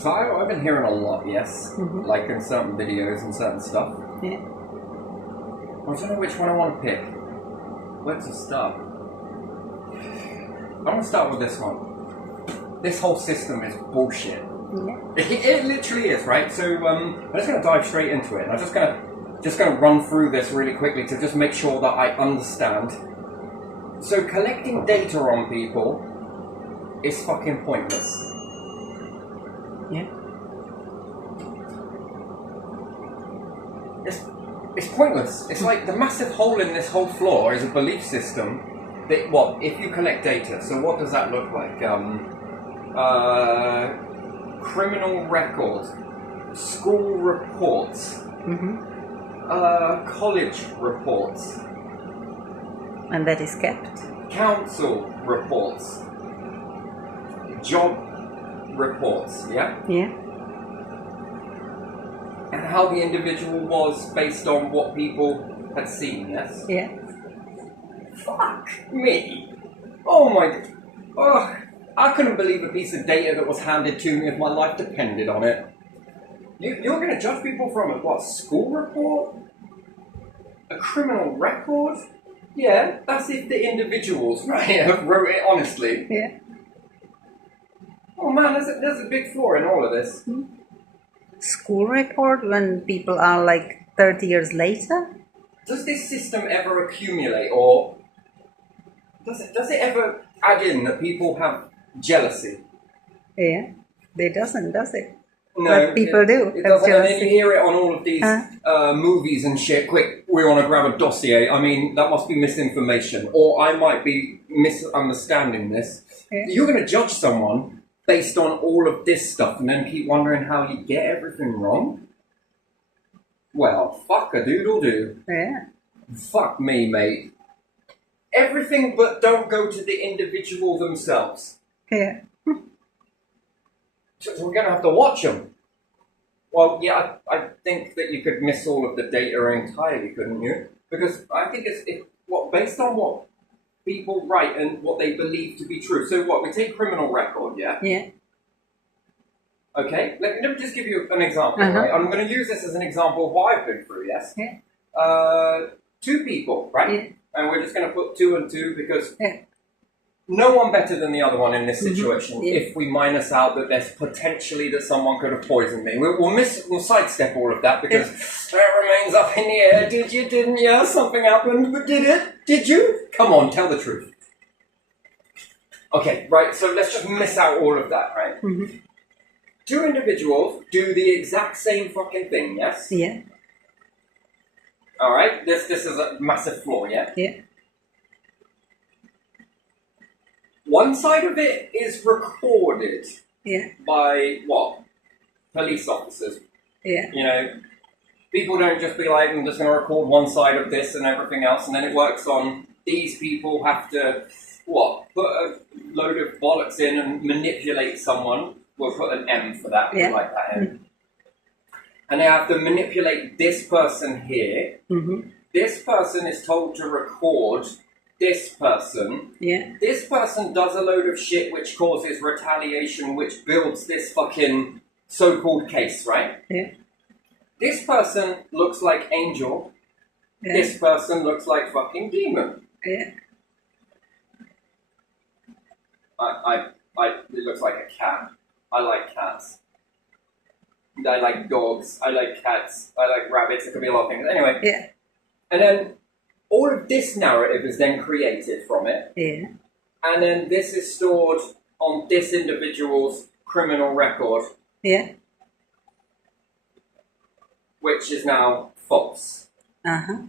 So I've been hearing a lot, yes, like in certain videos and certain stuff. Yeah. I don't know which one I want to pick. Where to start? I'm going to start with this one. This whole system is bullshit. Yeah. It literally is, right? So I'm just going to dive straight into it. And I'm just going to run through this really quickly to just make sure that I understand. So collecting data on people is fucking pointless. Yeah. It's pointless. It's like the massive hole in this whole floor is a belief system that, if you collect data, so what does that look like? Criminal records, school reports, college reports. And that is kept? Council reports. Job reports, yeah? Yeah. And how the individual was based on what people had seen, yes? Yeah. Fuck me! Oh my... Oh, I couldn't believe a piece of data that was handed to me if my life depended on it. You're going to judge people from a, school report? A criminal record? Yeah, that's if the individuals, right, wrote it honestly. Yeah. Oh man, there's a big flaw in all of this. School report when people are like 30 years later? Does this system ever accumulate, or does it ever add in that people have jealousy? Yeah. It doesn't, does it? No, but people do. It doesn't, and then you hear it on all of these movies and shit. Quick, we want to grab a dossier. I mean, that must be misinformation, or I might be misunderstanding this. Yeah. You're going to judge someone based on all of this stuff, and then keep wondering how you get everything wrong. Well, fuck a doodle do. Yeah. Fuck me, mate. Everything but don't go to the individual themselves. Yeah. So we're going to have to watch them. Well, yeah, I think that you could miss all of the data entirely, couldn't you? Because I think it's based on what people write and what they believe to be true. So we take criminal record, yeah? Yeah. Okay, let me just give you an example, right? I'm going to use this as an example of what I've been through, yes? Yeah. 2 people, right? Yeah. And we're just going to put 2 and 2 because Yeah. no one better than the other one in this situation. Yeah. If we minus out that there's potentially that someone could have poisoned me, we'll sidestep all of that because that remains up in the air. Did you? Didn't you? Something happened, but did it? Did you? Come on, tell the truth. Okay, right. So let's just miss out all of that, right? 2 individuals do the exact same fucking thing. Yes. Yeah. All right. This is a massive flaw. Yeah. Yeah. One side of it is recorded by police officers. Yeah. You know, people don't just be like, I'm just going to record one side of this and everything else, and then it works on these people have to, put a load of bollocks in and manipulate someone. We'll put an M for that, we like that M. And they have to manipulate this person here. This person is told to record this person. Yeah. This person does a load of shit which causes retaliation, which builds this fucking so-called case, right? Yeah. This person looks like Angel. Yeah. This person looks like fucking Demon. Yeah. It looks like a cat. I like cats. I like dogs. I like cats. I like rabbits. It could be a lot of things. Anyway. Yeah. And then all of this narrative is then created from it. Yeah. And then this is stored on this individual's criminal record. Yeah. Which is now false. Yeah.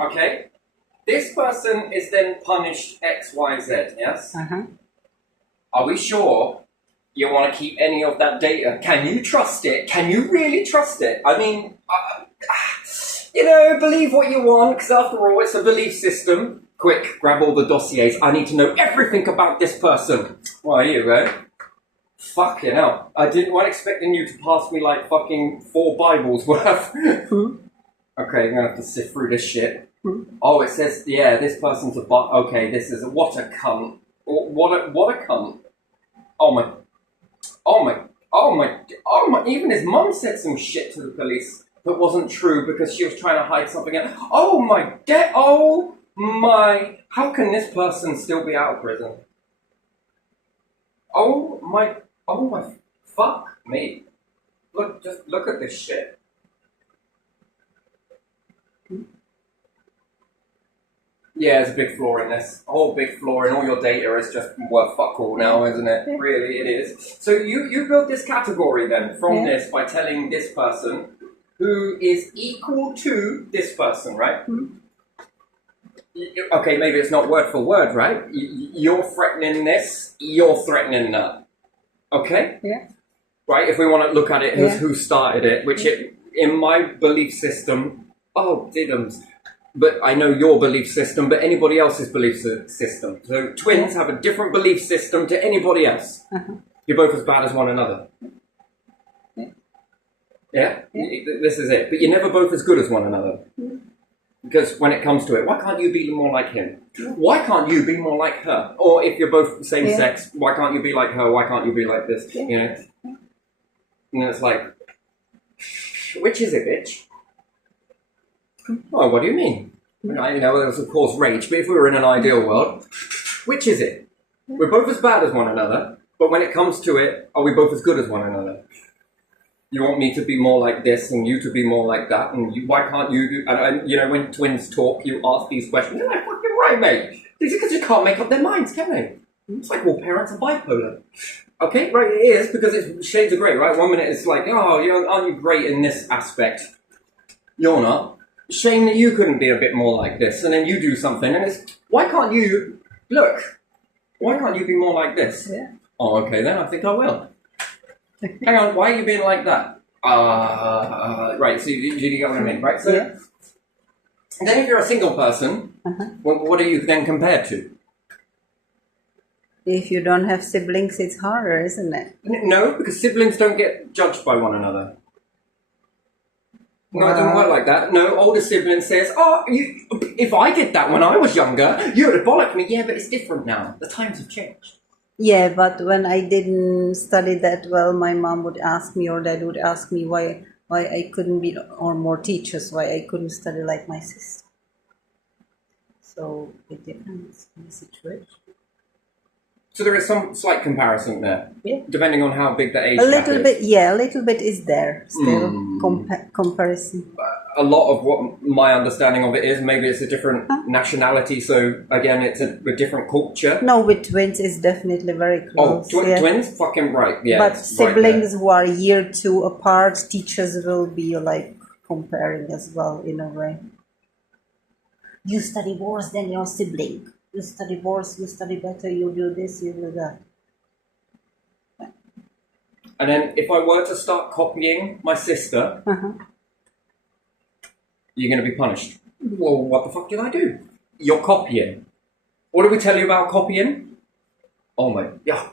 Okay? This person is then punished X, Y, Z, yes? Are we sure you want to keep any of that data? Can you trust it? Can you really trust it? I mean, believe what you want, because after all, it's a belief system. Quick, grab all the dossiers. I need to know everything about this person. Well, here you go. Fucking hell. I wasn't expecting you to pass me like fucking 4 Bibles worth. Okay, I'm going to have to sift through this shit. Oh, it says, this person's a okay, this is what a cunt. What a cunt. Oh my, oh my, oh my, oh my. Even his mum said some shit to the police that wasn't true because she was trying to hide something else. Oh my, how can this person still be out of prison? Oh my, fuck me. Just look at this shit. Yeah, there's a big flaw in this. A whole big flaw in all your data is just worth fuck all now, isn't it? Yeah. Really, it is. So you built this category then from this by telling this person who is equal to this person, right? Mm-hmm. Okay, maybe it's not word for word, right? You're threatening this, you're threatening that. Okay? Yeah. Right, if we want to look at it as who started it, which in my belief system, diddums. But I know your belief system, but anybody else's belief system. So twins have a different belief system to anybody else. Uh-huh. You're both as bad as one another. Yeah? This is it. But you're never both as good as one another. Because when it comes to it, why can't you be more like him? Why can't you be more like her? Or if you're both the same sex, why can't you be like her? Why can't you be like this? You know? And it's like, which is it, bitch? Oh, what do you mean? I know there's of course rage, but if we were in an ideal world, which is it? We're both as bad as one another, but when it comes to it, are we both as good as one another? You want me to be more like this and you to be more like that, and why can't you do... And you know, when twins talk, you ask these questions. You're like, fucking right, mate. It's because you can't make up their minds, can they? It's like all parents are bipolar. Okay, right, it is, because it's shades of grey, right? 1 minute it's like, oh, aren't you great in this aspect? You're not. Shame that you couldn't be a bit more like this, and then you do something, and it's, why can't you, look, why can't you be more like this? Yeah. Oh, okay, then I think I will. Hang on, why are you being like that? Right, so you get what I mean, right? So, then if you're a single person, what are you then compared to? If you don't have siblings, it's harder, isn't it? No, because siblings don't get judged by one another. No, it doesn't work like that. No, older sibling says, if I did that when I was younger, you would have bollocked me. Yeah, but it's different now. The times have changed. Yeah, but when I didn't study that well, my mom would ask me or dad would ask me why I couldn't be, or more teachers, why I couldn't study like my sister. So it depends on the situation. So there is some slight comparison there, Yeah. depending on how big the age A gap little is. bit, yeah, a little bit is there still, comparison. A lot of what my understanding of it is, maybe it's a different nationality, so again, it's a different culture. No, with twins is definitely very close. Twins? Fucking right, yeah. But it's right siblings who are year 2 apart, teachers will be like comparing as well in a way. You study worse than your sibling. You study worse, you study better, you do this, you do that. And then if I were to start copying my sister, you're going to be punished. Well, what the fuck did I do? You're copying. What do we tell you about copying? Oh my, yeah.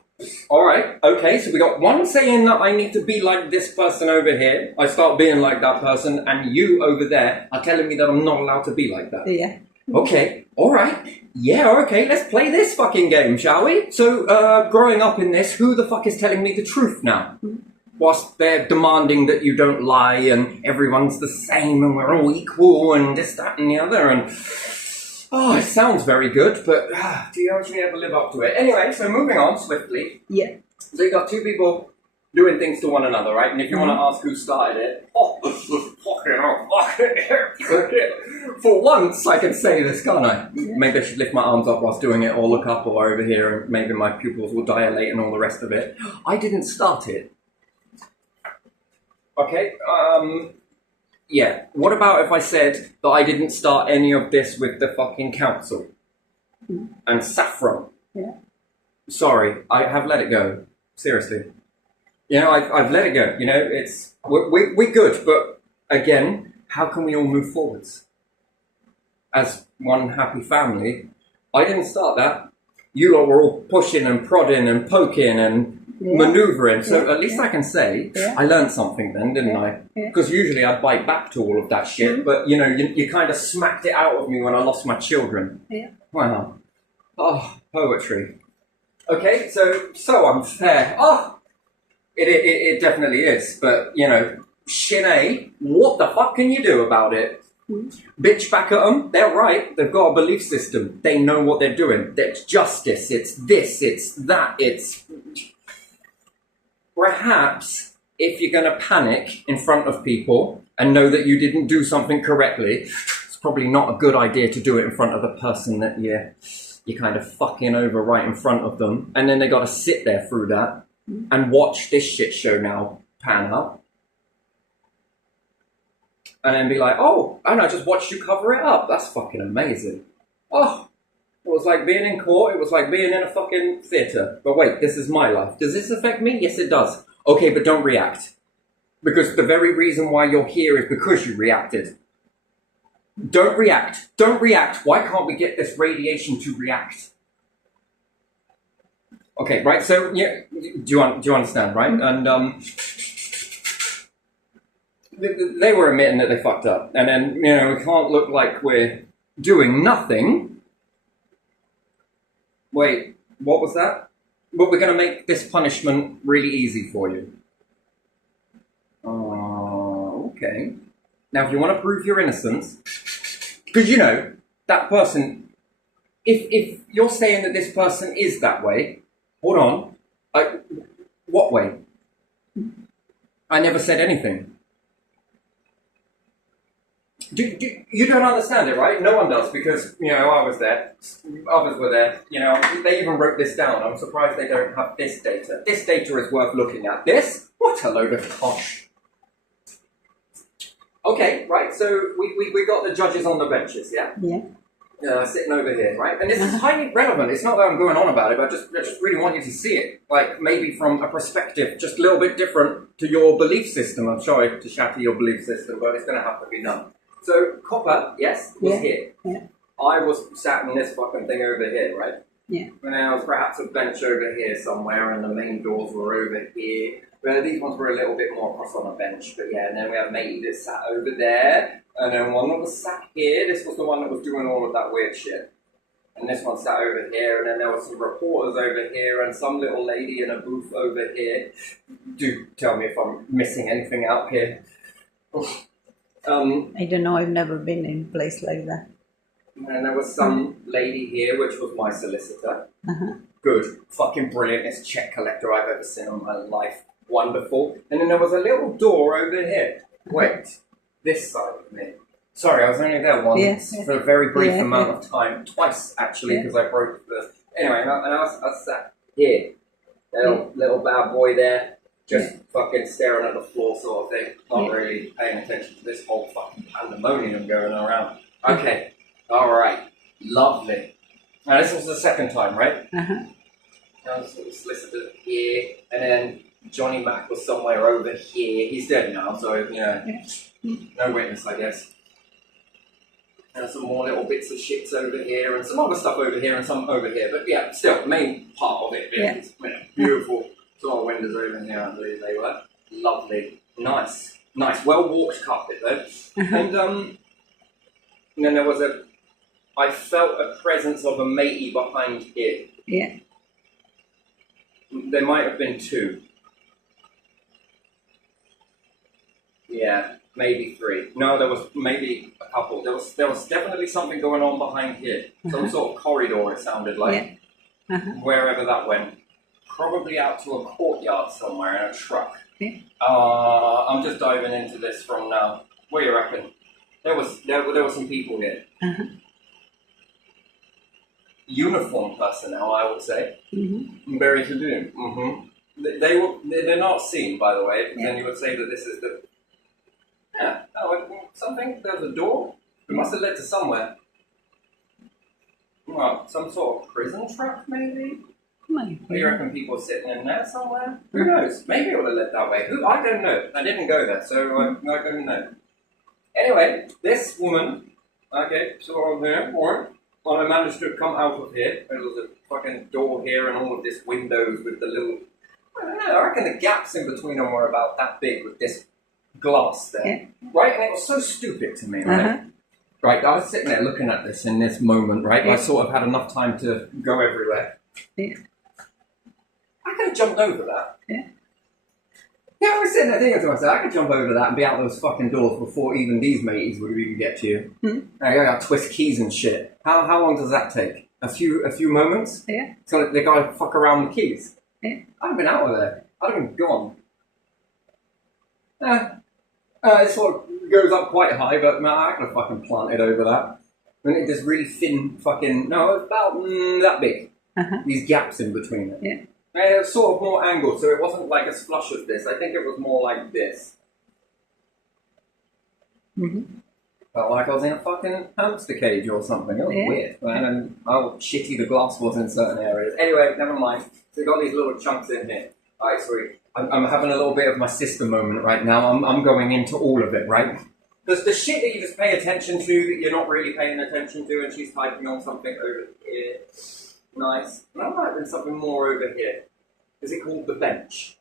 All right, okay, so we got one saying that I need to be like this person over here. I start being like that person, and you over there are telling me that I'm not allowed to be like that. Yeah. Okay, all right. Yeah, okay, let's play this fucking game, shall we? So, growing up in this, who the fuck is telling me the truth now? Whilst they're demanding that you don't lie and everyone's the same and we're all equal and this, that and the other and... Oh, it sounds very good, but do you actually ever live up to it? Anyway, so moving on swiftly. Yeah. So you got two people doing things to one another, right? And if you want to ask who started it, for once I can say this, can't I? Maybe I should lift my arms up whilst doing it, or look up or over here, and maybe my pupils will dilate and all the rest of it. I didn't start it. Okay, yeah. What about if I said that I didn't start any of this with the fucking council? And Saffron? Yeah. Sorry, I have let it go. Seriously. You know, I've let it go. You know, we're good, but again, how can we all move forwards? As one happy family, I didn't start that. You lot were all pushing and prodding and poking and maneuvering. So at least I can say I learned something then, didn't I? Because usually I'd bite back to all of that shit, but you know, you kind of smacked it out of me when I lost my children. Yeah. Wow. Oh, poetry. Okay, so unfair. Oh, it definitely is. But you know, Shanae, what the fuck can you do about it? Bitch back at them. They're right. They've got a belief system. They know what they're doing. It's justice. It's this. It's that. It's perhaps if you're going to panic in front of people and know that you didn't do something correctly, it's probably not a good idea to do it in front of the person that you're kind of fucking over right in front of them. And then they got to sit there through that and watch this shit show now pan out. And then be like, oh, and I just watched you cover it up. That's fucking amazing. Oh, it was like being in court. It was like being in a fucking theatre. But wait, this is my life. Does this affect me? Yes, it does. Okay, but don't react. Because the very reason why you're here is because you reacted. Don't react. Don't react. Why can't we get this radiation to react? Okay, right, so, yeah, do you understand, right? And, they were admitting that they fucked up. And then, you know, we can't look like we're doing nothing. Wait, what was that? But we're going to make this punishment really easy for you. Okay. Now, if you want to prove your innocence, because, you know, that person, if you're saying that this person is that way, hold on, what way? I never said anything. You don't understand it, right? No one does, because, you know, I was there, others were there, you know, they even wrote this down. I'm surprised they don't have this data. This data is worth looking at. This? What a load of tosh. Okay, right, so we got the judges on the benches, yeah? Yeah. Sitting over here, right? And this is highly relevant. It's not that I'm going on about it, but I just really want you to see it. Like, maybe from a perspective just a little bit different to your belief system. I'm sorry to shatter your belief system, but it's going to have to be done. So, Copper, yes, was here. Yeah. I was sat in this fucking thing over here, right? Yeah. And there was perhaps a bench over here somewhere, and the main doors were over here. But these ones were a little bit more across on a bench. But yeah, and then we had a matey that sat over there, and then one that was sat here. This was the one that was doing all of that weird shit. And this one sat over here, and then there were some reporters over here, and some little lady in a booth over here. Do tell me if I'm missing anything out here. I don't know, I've never been in a place like that. And there was some lady here, which was my solicitor. Good. Fucking brilliantest check collector I've ever seen in my life. Wonderful. And then there was a little door over here. Wait. This side of me. Sorry, I was only there once for a very brief amount of time. Twice, actually, because I broke the... Anyway, and I was sat here. Little bad boy there. Just fucking staring at the floor sort of thing. Not really paying attention to this whole fucking pandemonium going around. Okay. Alright. Lovely. Now this was the second time, right? I was sort of solicitor here, and then Johnny Mac was somewhere over here. He's dead now, so, you know, no witness, I guess. And some more little bits of shits over here, and some other stuff over here, and some over here. But yeah, still, the main part of it is, you know, beautiful. Some more windows over here, I believe they were. Lovely. Nice. Nice. Well-walked carpet, though. And then there was I felt a presence of a matey behind here. Yeah. There might have been two. Yeah, maybe three. No, there was maybe a couple. There was definitely something going on behind here. Some sort of corridor, it sounded like. Wherever that went. Probably out to a courtyard somewhere in a truck. I'm just diving into this from now. What do you reckon? There were some people here. Uniform personnel, I would say. Very to do. They're not seen, by the way. Then you would say that this is the. Yeah. Oh, something. There's a door. It must have led to somewhere. Well, some sort of prison truck, maybe. Do you reckon people sitting in there somewhere? Who knows? Maybe it would have led that way. I don't know. I didn't go there, so I don't know. Anyway, this woman, okay, so I'm here, well, I managed to come out of here. There was a fucking door here and all of this windows with the little... I don't know, I reckon the gaps in between them were about that big with this glass there. Right? And it was so stupid to me, right? Right, I was sitting there looking at this in this moment, right? I sort of had enough time to go everywhere. I could have jumped over that. Yeah. Yeah, I was sitting there thinking to myself, I could jump over that and be out those fucking doors before even these mateys would even get to you. I gotta twist keys and shit. How long does that take? A few moments? Yeah. So they gotta fuck around with keys. Yeah. I'd have been out of there. I'd have been gone. It sort of goes up quite high, but man, I could have fucking planted over that. And it this really thin fucking, no, it's about that big. These gaps in between it. Yeah. And it was sort of more angled, so it wasn't like as flush as this. I think it was more like this. Felt like I was in a fucking hamster cage or something. It was weird, man. And how shitty the glass was in certain areas. Anyway, never mind. So we've got these little chunks in here. Alright, sorry. I'm having a little bit of my sister moment right now. I'm going into all of it, right? There's the shit that you just pay attention to that you're not really paying attention to, and she's typing on something over here. Nice. And I might have something more over here. Is it called the bench?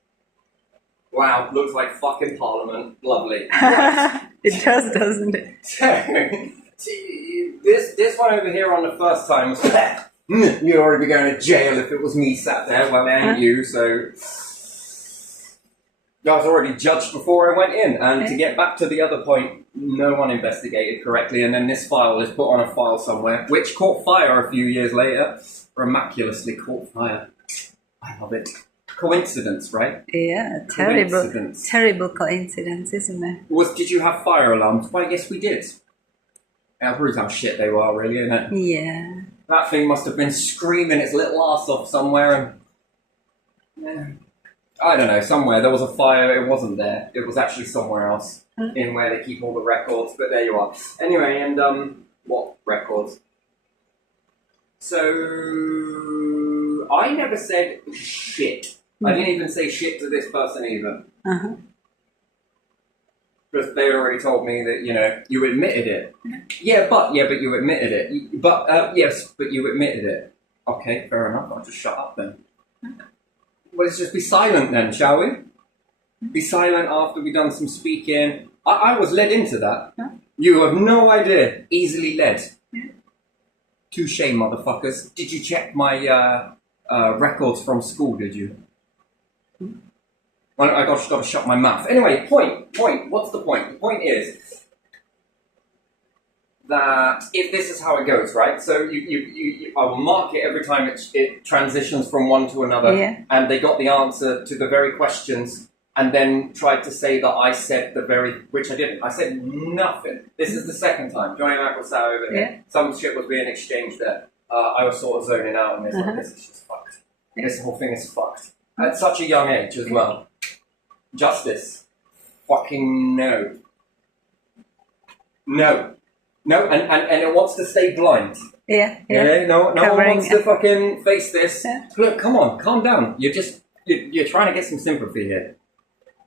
Wow, looks like fucking Parliament. Lovely. Right. It does, doesn't it? this one over here on the first time was you'd already be going to jail if it was me sat there. Well, it ain't you, so I was already judged before I went in. And to get back to the other point, no one investigated correctly, and then this file is put on a file somewhere, which caught fire a few years later. Immaculously caught fire. I love it. Coincidence, right? Yeah, terrible coincidence, isn't it? Did you have fire alarms? Well, yes, we did. That proves how shit they were, really, isn't it? Yeah. That thing must have been screaming its little ass off somewhere. And, I don't know, somewhere. There was a fire, it wasn't there. It was actually somewhere else in where they keep all the records, but there you are. Anyway, and, what records? So, I never said shit. I didn't even say shit to this person either. Because they already told me that, you know, you admitted it. Yeah, but you admitted it. But, yes, but you admitted it. Okay, fair enough. I'll just shut up then. Well, let's just be silent then, shall we? Be silent after we've done some speaking. I was led into that. You have no idea. Easily led. Touche, motherfuckers. Did you check my records from school, did you? I got to shut my mouth. Anyway, point. What's the point? The point is that if this is how it goes, right? So I will mark it every time it transitions from one to another, and they got the answer to the very questions, and then tried to say that I said which I didn't. I said nothing. This is the second time. Johnny Michael sat over here. Some shit was being exchanged there. I was sort of zoning out on this. Like, this is just fucked. This whole thing is fucked. At such a young age as well. Justice. Fucking no. No, and it wants to stay blind. Yeah. No one wants to fucking face this. Look, come on, calm down. You're trying to get some sympathy here.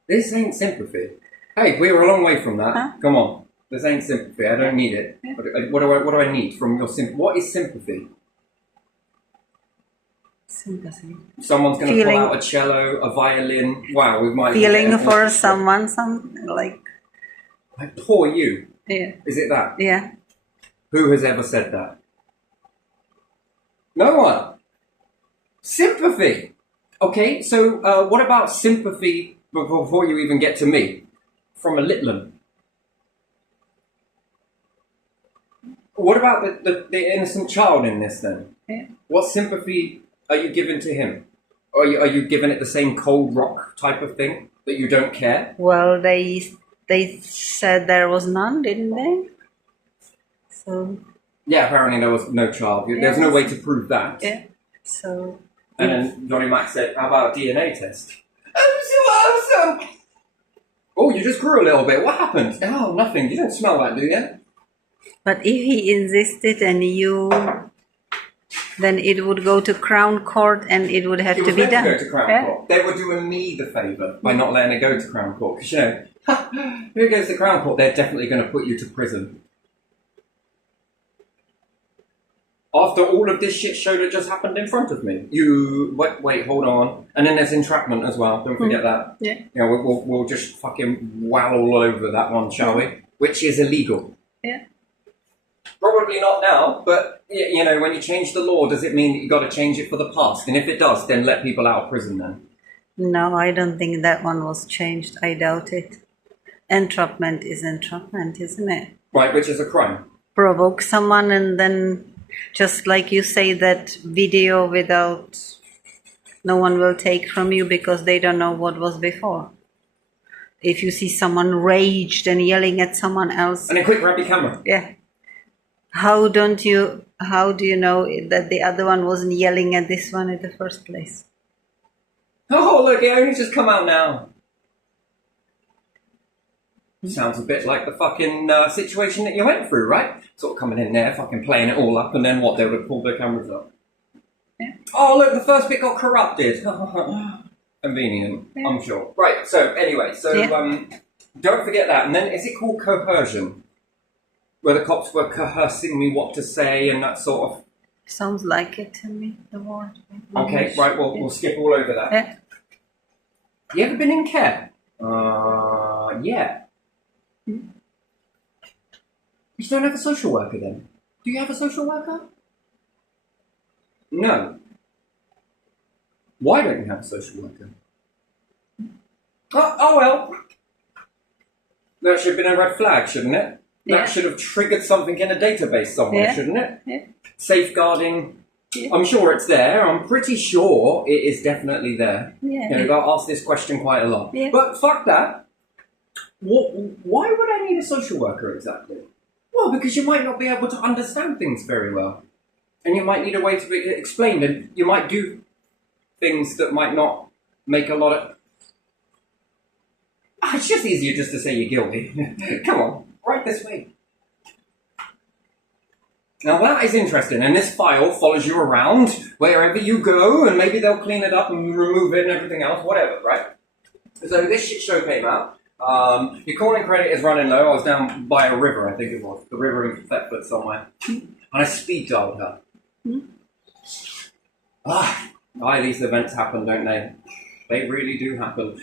This ain't sympathy. Hey, we're a long way from that. Come on, this ain't sympathy. I don't need it. What do I need from your sympathy? What is sympathy? Sympathy. Someone's going to pull out a cello, a violin. Wow, we might feeling for someone, like poor you. Yeah. Is it that? Yeah. Who has ever said that? No one. Sympathy. Okay, so what about sympathy before you even get to me? From a Litland. What about the innocent child in this then? Yeah. What sympathy are you giving to him? Are you giving it the same cold rock type of thing? That you don't care? Well, they said there was none, didn't they? So. Yeah, apparently there was no child. There's no way to prove that. Yeah. So. And then Johnny Mac said, "How about a DNA test?" Oh, so awesome! Oh, you just grew a little bit. What happened? Oh, nothing. You don't smell that, do you? But if he insisted and then it would go to Crown Court and it would have to be done. It was meant to go to Crown Court. They were doing me the favour by not letting it go to Crown Court. Because, you know, if it goes to Crown Court, they're definitely going to put you to prison. After all of this shit show that just happened in front of me. Wait, hold on. And then there's entrapment as well. Don't forget that. Yeah. You know, we'll just fucking wow all over that one, shall we? Which is illegal. Yeah. Probably not now, but you know, when you change the law, does it mean that you got to change it for the past? And if it does, then let people out of prison then. No, I don't think that one was changed. I doubt it. Entrapment is entrapment, isn't it? Right, which is a crime. Provoke someone and then, just like you say, that video without, no one will take from you because they don't know what was before. If you see someone raged and yelling at someone else, And then quick, grab your camera. yeah. How do you know that the other one wasn't yelling at this one in the first place? Oh, look, it only just come out now. Sounds a bit like the fucking situation that you went through, right? Sort of coming in there, fucking playing it all up, and then what? They would have pulled their cameras up. Yeah. Oh, look, the first bit got corrupted. Convenient, Yeah. I'm sure. Right, so anyway, don't forget that. And then, is it called coercion? Where the cops were coercing me what to say and that sort of... Sounds like it to me, the word. Okay, right, well, we'll skip all over that. Yeah. You ever been in care? Yeah. Hmm. You don't have a social worker then? Do you have a social worker? No. Why don't you have a social worker? Oh well. That should have been a red flag, shouldn't it? Yeah. That should have triggered something in a database somewhere, Yeah. shouldn't it? Yeah. Safeguarding. Yeah. I'm sure it's there. I'm pretty sure it is definitely there. Yeah. You know, I ask this question quite a lot. Yeah. But fuck that. Why would I need a social worker exactly? Well, because you might not be able to understand things very well. And you might need a way to be explained, and you might do things that might not make a lot of... It's just easier just to say you're guilty. Come on, right this way. Now that is interesting, and this file follows you around wherever you go, and maybe they'll clean it up and remove it and everything else, whatever, right? So this shit show came out. Your calling credit is running low. I was down by a river, I think it was. The river in Thetford somewhere. And I speed dialed her. Why these events happen, don't they? They really do happen.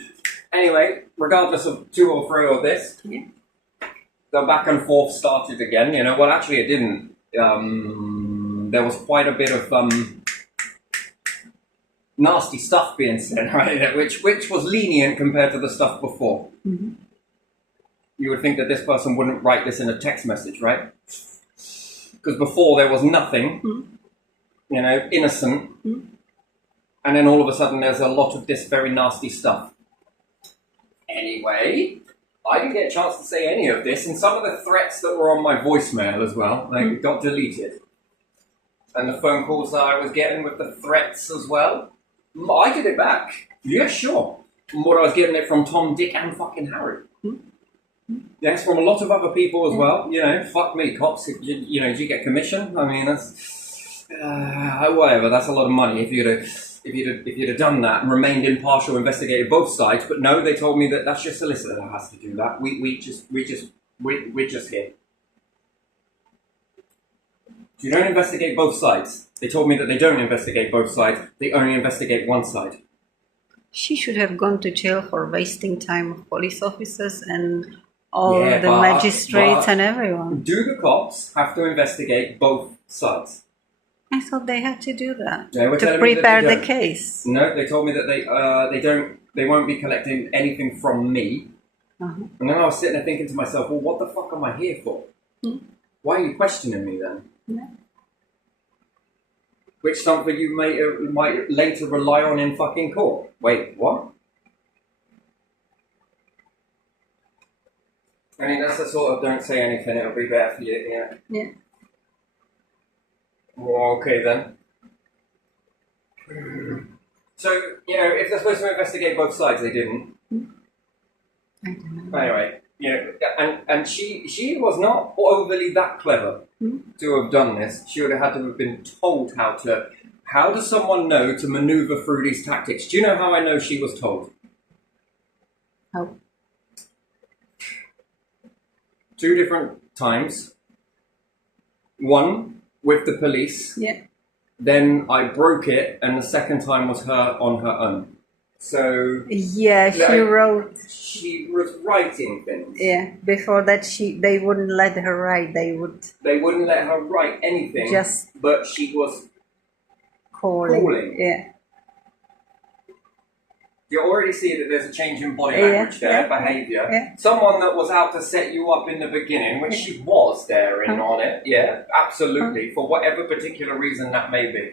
Anyway, regardless of 2 or 3 or this, Yeah. the back and forth started again. You know, well, actually, it didn't. There was quite a bit of nasty stuff being said, right? Which was lenient compared to the stuff before. Mm-hmm. You would think that this person wouldn't write this in a text message, right? Because before there was nothing, you know, innocent, and then all of a sudden there's a lot of this very nasty stuff. Anyway, I didn't get a chance to say any of this, and some of the threats that were on my voicemail as well, they got deleted. And the phone calls that I was getting with the threats as well, I did it back. Yeah, sure. From what I was getting it from Tom, Dick, and fucking Harry. Yes, from a lot of other people as well. You know, fuck me, cops. If you know, do you get commission? I mean, that's whatever. That's a lot of money. If you'd have done that and remained impartial, investigated both sides, but no, they told me that that's your solicitor that has to do that. We're just here. You don't investigate both sides. They told me that they don't investigate both sides. They only investigate one side. She should have gone to jail for wasting time of police officers and all Yeah, the but- magistrates but- and everyone. Do the cops have to investigate both sides? I thought they had to do that They were to telling me that prepare they the don't. case. No, they told me that they won't be collecting anything from me. Uh-huh. And then I was sitting there thinking to myself, well, what the fuck am I here for? Why are you questioning me then? No. Which something you might later rely on in fucking court. Wait, what? I mean, that's the sort of don't say anything, it'll be better for you, yeah. Yeah. Well, okay then. So, you know, if they're supposed to investigate both sides, they didn't. I don't know. Anyway, you know, and she was not overly that clever to have done this. She would have had to have been told how does someone know to maneuver through these tactics? Do you know how I know she was told? How? 2 different times. One with the police. Yeah. Then I broke it, and the second time was her on her own. So Yeah, she Like- wrote. she was writing things. Yeah, before that, they wouldn't let her write. They would They wouldn't let her write anything, just but she was. calling. Calling. Yeah, You already see that there's a change in body Yeah, language there, yeah, behaviour. yeah. Someone that was out to set you up in the beginning, which she was there in on it, yeah, absolutely, for whatever particular reason that may be.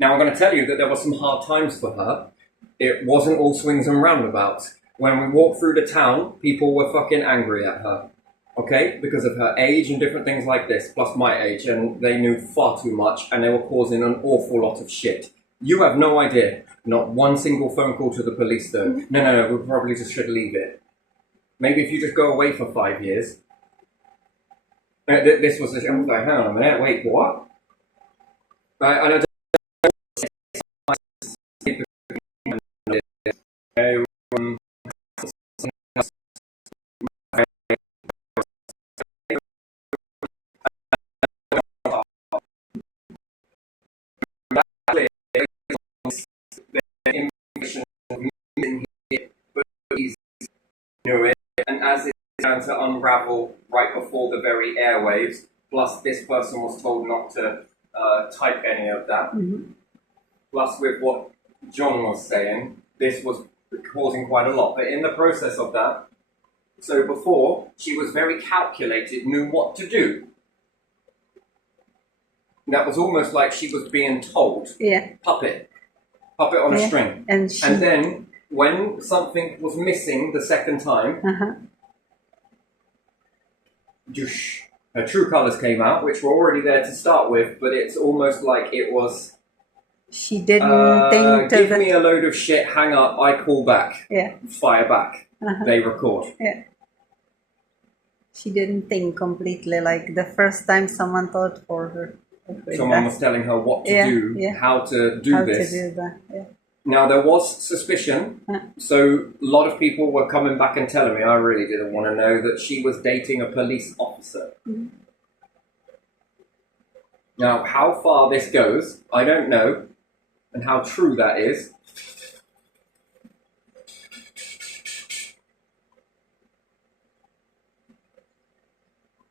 Now, I'm going to tell you that there were some hard times for her. It wasn't all swings and roundabouts. When we walked through the town, people were fucking angry at her. Okay? Because of her age and different things like this, plus my age, and they knew far too much, and they were causing an awful lot of shit. You have no idea. Not one single phone call to the police, though. No, we probably just should leave it. Maybe if you just go away for 5 years. This was I was like, hang on a minute, wait, what? And I knew it, and as it began to unravel right before the very airwaves, plus this person was told not to type any of that, plus with what John was saying, this was causing quite a lot. But in the process of that, so before, she was very calculated, knew what to do. That was almost like she was being told. yeah, Puppet on a Yeah. string. and she. And then, when something was missing the second time, Uh-huh. Doosh, her true colours came out, which were already there to start with, but it's almost like it was, She didn't think give that. me a load of shit, hang up, I call back, Yeah, fire back, uh-huh. they record. Yeah. She didn't think completely. Like the first time, someone thought for her. Like Someone that. was telling her what to Yeah, do, yeah. how to do How this. to do that? Yeah. Now, there was suspicion, so a lot of people were coming back and telling me, I really didn't want to know, that she was dating a police officer. Now, how far this goes, I don't know, and how true that is.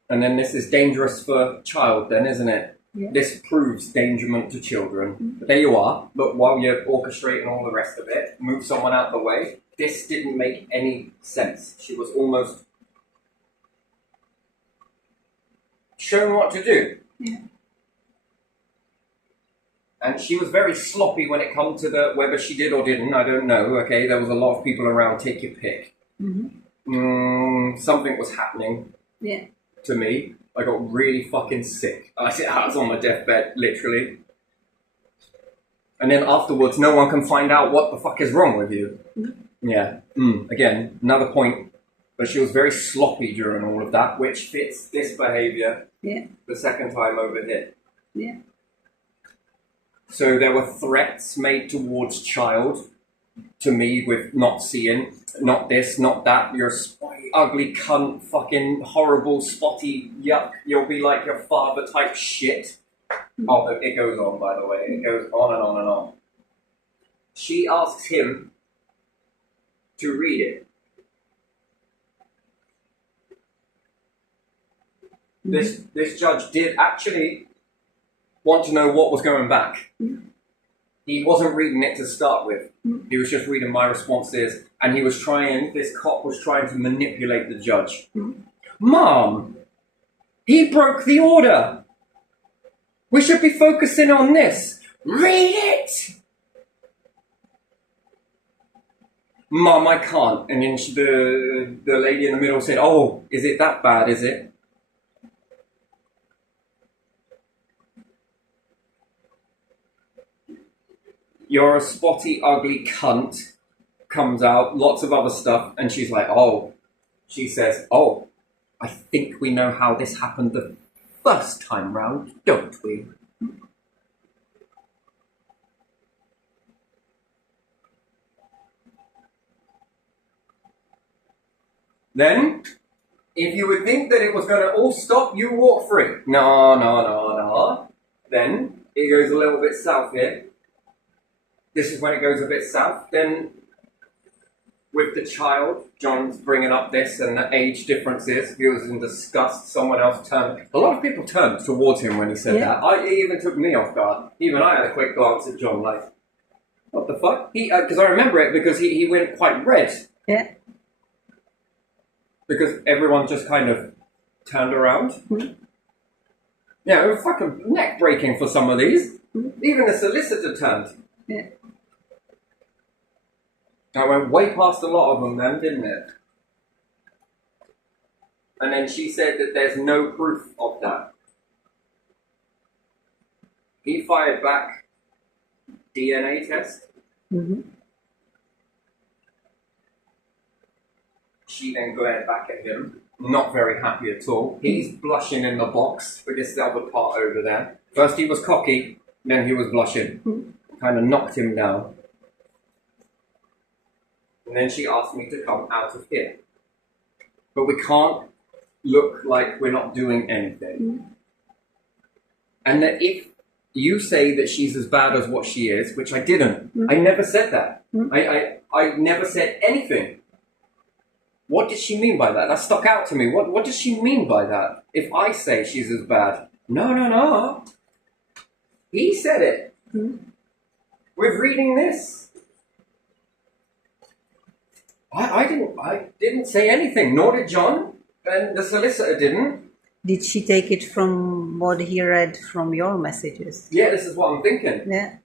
And then this is dangerous for child then, isn't it? Yeah. This proves dangerment to children. But there you are. But while you're orchestrating all the rest of it, move someone out the way. This didn't make any sense. She was almost shown what to do. Yeah. And she was very sloppy when it come to the whether she did or didn't. I don't know. Okay, there was a lot of people around. Take your pick. Something was happening Yeah. to me. I got really fucking sick. I was on my deathbed, literally. And then afterwards, no one can find out what the fuck is wrong with you. Yeah. Again, another point. But she was very sloppy during all of that, which fits this behaviour Yeah. the second time over here. Yeah. So there were threats made towards child to me with not seeing, not this, not that, you're a spotty, ugly cunt, fucking horrible, spotty, yuck, you'll be like your father type shit. Oh, it goes on, by the way, it goes on and on and on. She asks him to read it. This judge did actually want to know what was going back. He wasn't reading it to start with. He was just reading my responses, and this cop was trying to manipulate the judge. Mom, he broke the order. We should be focusing on this. Read it! Mom, I can't. And then the lady in the middle said, oh, is it that bad, is it? You're a spotty, ugly cunt, comes out, lots of other stuff, and she's like, oh, she says, oh, I think we know how this happened the first time round, don't we? Then, if you would think that it was going to all stop, you walk free. No. Then, it goes a little bit south here. This is when it goes a bit south. Then with the child. John's bringing up this and the age differences. He was in disgust. Someone else turned. A lot of people turned towards him when he said that. It even took me off guard. Even I had a quick glance at John, like, what the fuck? Because I remember it because he went quite red. Yeah. Because everyone just kind of turned around. Mm-hmm. Yeah, it was fucking neck breaking for some of these. Mm-hmm. Even the solicitor turned. Yeah. I went way past a lot of them then, didn't it? And then she said that there's no proof of that. He fired back DNA test. Mm-hmm. She then glared back at him, not very happy at all. He's blushing in the box for this other part over there. First he was cocky, then he was blushing. Kind of knocked him down. And then she asked me to come out of here. But we can't look like we're not doing anything. And that if you say that she's as bad as what she is, which I didn't. I never said that. I never said anything. What did she mean by that? That stuck out to me. What does she mean by that? If I say she's as bad. No. He said it. We're reading this. I didn't say anything, nor did John, and the solicitor didn't. Did she take it from what he read from your messages? Yeah, this is what I'm thinking. Yeah.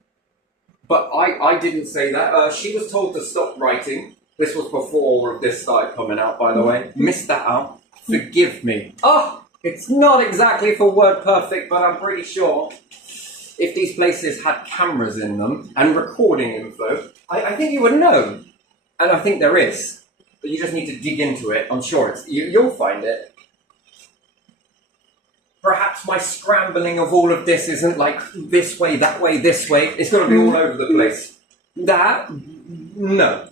But I didn't say that. She was told to stop writing. This was before all of this started coming out, by the way. Missed that out. Forgive me. Oh, it's not exactly for word perfect, but I'm pretty sure if these places had cameras in them and recording info, I think you would know. And I think there is. But you just need to dig into it. I'm sure you'll find it. Perhaps my scrambling of all of this isn't like this way, that way, this way. It's going to be all over the place. That? No.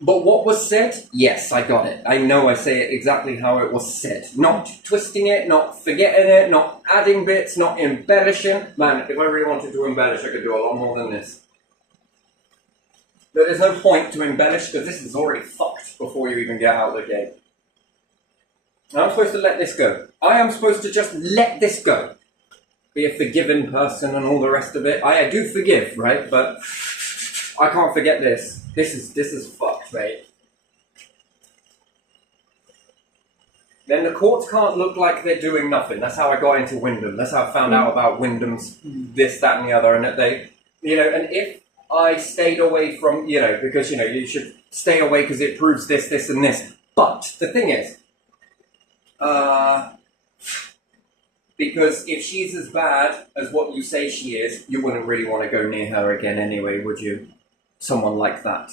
But what was said? Yes, I got it. I know I say it exactly how it was said. Not twisting it, not forgetting it, not adding bits, not embellishing. Man, if I really wanted to embellish, I could do a lot more than this. But there's no point to embellish because this is already fucked before you even get out of the gate. I'm supposed to let this go. I am supposed to just let this go. Be a forgiving person and all the rest of it. I do forgive, right? But I can't forget this. This is fucked, mate. Then the courts can't look like they're doing nothing. That's how I got into Wyndham. That's how I found out about Wyndham's this, that, and the other. And that they, and if I stayed away from, because, you should stay away because it proves this, this, and this. But the thing is, because if she's as bad as what you say she is, you wouldn't really want to go near her again anyway, would you? Someone like that.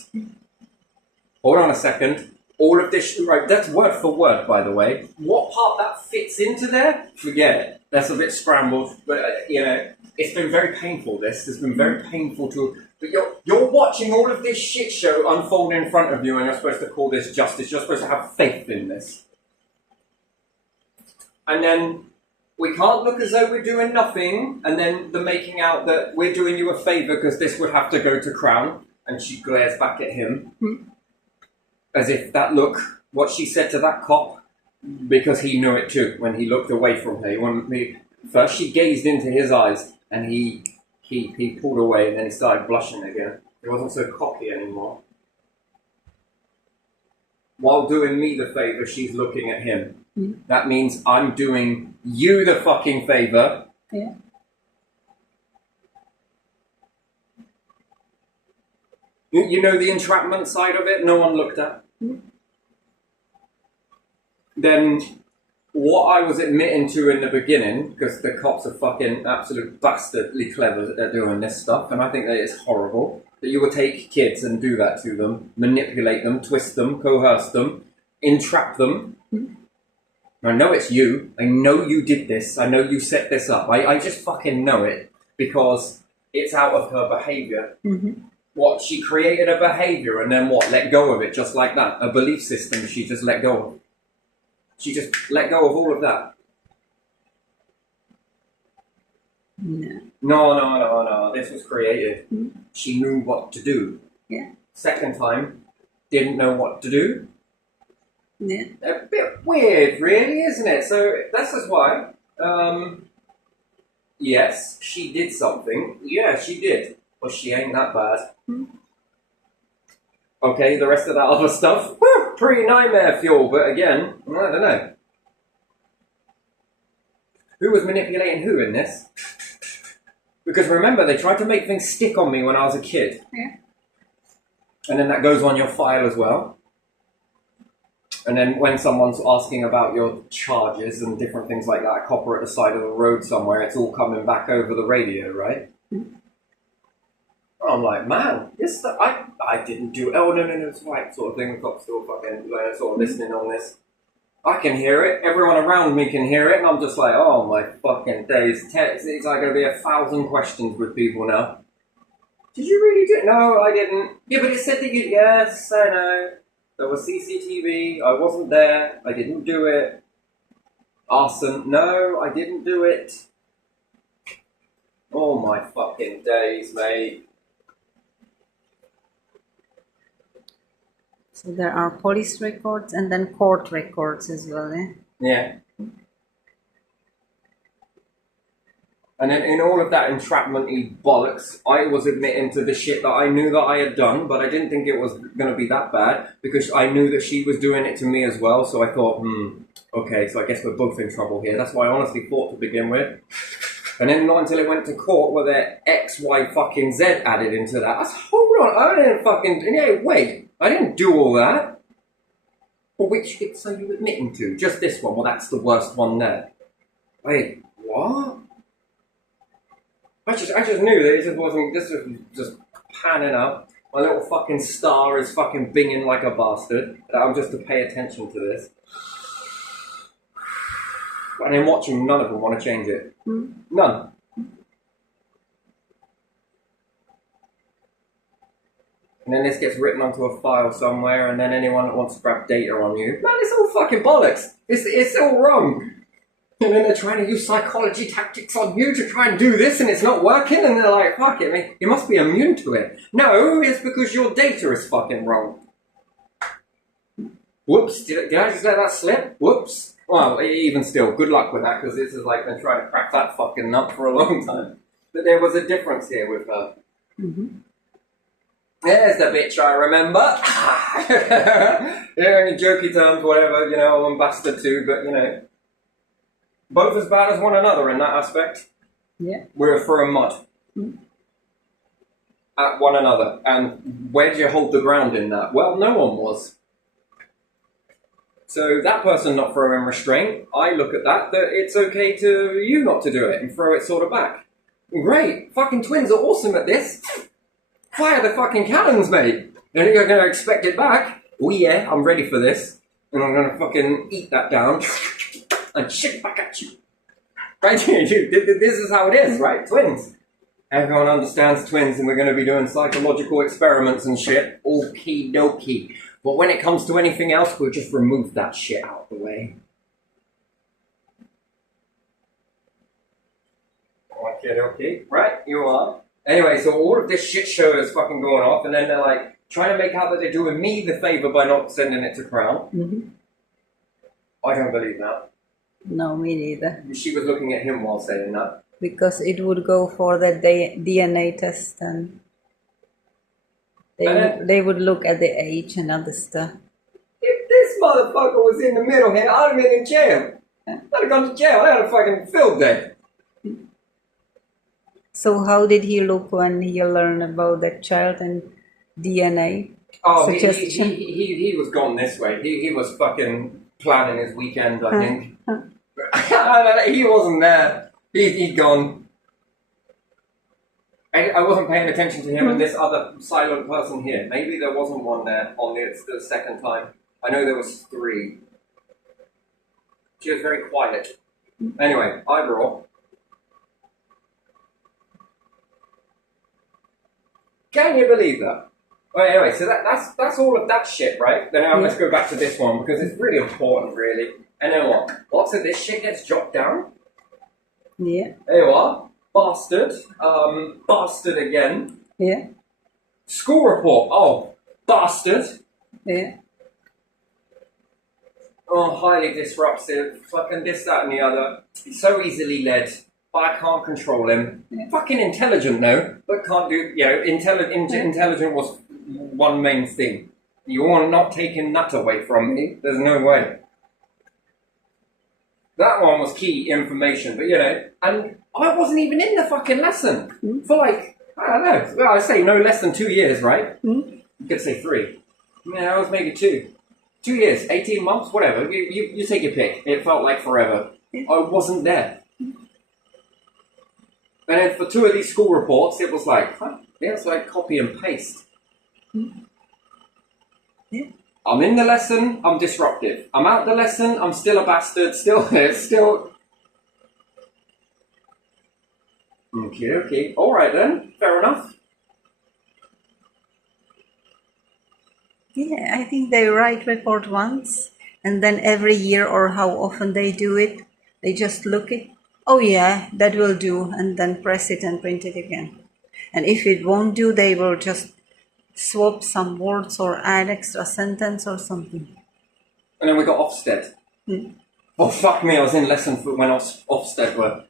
Hold on a second. All of this, right, that's word for word, by the way. What part that fits into there, forget it. That's a bit scrambled, but, it's been very painful, this. It's been very painful to... But you're watching all of this shit show unfold in front of you, and you're supposed to call this justice. You're supposed to have faith in this. And then we can't look as though we're doing nothing, and then the making out that we're doing you a favour because this would have to go to Crown. And she glares back at him, as if that look, what she said to that cop, because he knew it too, when he looked away from her. First she gazed into his eyes, and he pulled away, and then he started blushing again. He wasn't so cocky anymore. While doing me the favour, she's looking at him. That means I'm doing you the fucking favour. Yeah. You know the entrapment side of it? No one looked at. Then what I was admitting to in the beginning, because the cops are fucking absolute bastardly clever at doing this stuff, and I think that it's horrible, that you would take kids and do that to them, manipulate them, twist them, coerce them, entrap them. I know it's you. I know you did this. I know you set this up. I just fucking know it because it's out of her behaviour. What, she created a behaviour and then what, let go of it just like that? A belief system she just let go of. She just let go of all of that. No. This was created. She knew what to do. Yeah. Second time, didn't know what to do. Yeah. A bit weird, really, isn't it? So that's just why. Yes, she did something. Yeah, she did. But she ain't that bad. Okay, the rest of that other stuff, whew, pretty nightmare fuel. But again, I don't know. Who was manipulating who in this? Because remember, they tried to make things stick on me when I was a kid. Yeah. And then that goes on your file as well. And then when someone's asking about your charges and different things like that, a copper at the side of the road somewhere, it's all coming back over the radio, right? I'm like, man, this stuff, I didn't do it. Oh, no, it's right, sort of thing. The cop's still fucking sort of listening on this. I can hear it. Everyone around me can hear it. And I'm just like, oh, my fucking days. It's like going to be 1,000 questions with people now. Did you really do it? No, I didn't. Yeah, but it said that you... Yes, I know. There was CCTV. I wasn't there. I didn't do it. Arson. No, I didn't do it. Oh, my fucking days, mate. So there are police records and then court records as well, eh? Yeah. And then in all of that entrapment-y bollocks, I was admitting to the shit that I knew that I had done, but I didn't think it was going to be that bad, because I knew that she was doing it to me as well, so I thought, okay, so I guess we're both in trouble here. That's why I honestly thought to begin with. And then not until it went to court were there X, Y, fucking Z added into that. I said, hold on, I didn't fucking... Yeah, wait, I didn't do all that. Well, which bits are you admitting to? Just this one? Well, that's the worst one there. Wait, what? I just knew that it just wasn't... This was just panning up. My little fucking star is fucking binging like a bastard. That I'm just to pay attention to this. And then watching, none of them want to change it. None. And then this gets written onto a file somewhere, and then anyone that wants to grab data on you, man, it's all fucking bollocks. It's all wrong. And then they're trying to use psychology tactics on you to try and do this, and it's not working, and they're like, fuck it, man, you must be immune to it. No, it's because your data is fucking wrong. Whoops, did I just let that slip? Whoops. Well, even still, good luck with that, because this is like been trying to crack that fucking nut for a long time. But there was a difference here with her. There's the bitch I remember. Yeah, in jokey terms, whatever, you know, I'm bastard too, but, you know, both as bad as one another in that aspect. Yeah. We're throwing mud at one another. And where do you hold the ground in that? Well, no one was. So that person not throwing restraint, I look at that it's okay to you not to do it and throw it sort of back. Great, fucking twins are awesome at this. Fire the fucking cannons, mate. And you're going to expect it back. Oh yeah, I'm ready for this. And I'm going to fucking eat that down and shit it back at you. Right, dude, this is how it is, right? Twins. Everyone understands twins and we're going to be doing psychological experiments and shit. Okie dokie. But when it comes to anything else, we'll just remove that shit out of the way. Okay. Right, you are. Anyway, so all of this shit show is fucking going off, and then they're like, trying to make out that they're doing me the favour by not sending it to Crown. I don't believe that. No, me neither. She was looking at him while saying that. Because it would go for the DNA test and... They would look at the age and other stuff. If this motherfucker was in the middle here, I'd have been in jail. I'd have gone to jail. I had a fucking field day. So how did he look when he learned about that child and DNA? Oh, he was gone this way. He was fucking planning his weekend, I think. He wasn't there. He'd gone. I wasn't paying attention to him and this other silent person here. Maybe there wasn't one there on the second time. I know there was 3. She was very quiet. Anyway, either or. Can you believe that? Well, anyway, so that's all of that shit, right? Then now let's go back to this one because it's really important, really. And then what? Lots of this shit gets jotted down. Yeah. There you are. Bastard. Bastard again. Yeah. School report. Oh, bastard. Yeah. Oh, highly disruptive, fucking this, that, and the other. He's so easily led, but I can't control him. Yeah. Fucking intelligent, no, but can't do. You know, intelligent was one main thing. You are not taking that away from me. There's no way. That one was key information, but you know, and I wasn't even in the fucking lesson for like, I don't know. Well, I say no less than 2 years, right? You could say 3. Yeah, I was maybe 2. 2 years, 18 months, whatever. You take your pick. It felt like forever. I wasn't there. And then for 2 of these school reports, it was like, yeah, it's like copy and paste. Yeah. I'm in the lesson, I'm disruptive. I'm out the lesson, I'm still a bastard, still. Okay. Alright then, fair enough. Yeah, I think they write report once, and then every year or how often they do it, they just look it. Oh yeah, that will do, and then press it and print it again. And if it won't do, they will just swap some words or add extra sentence or something. And then we got Ofsted. Oh fuck me, I was in lesson for when Ofsted were.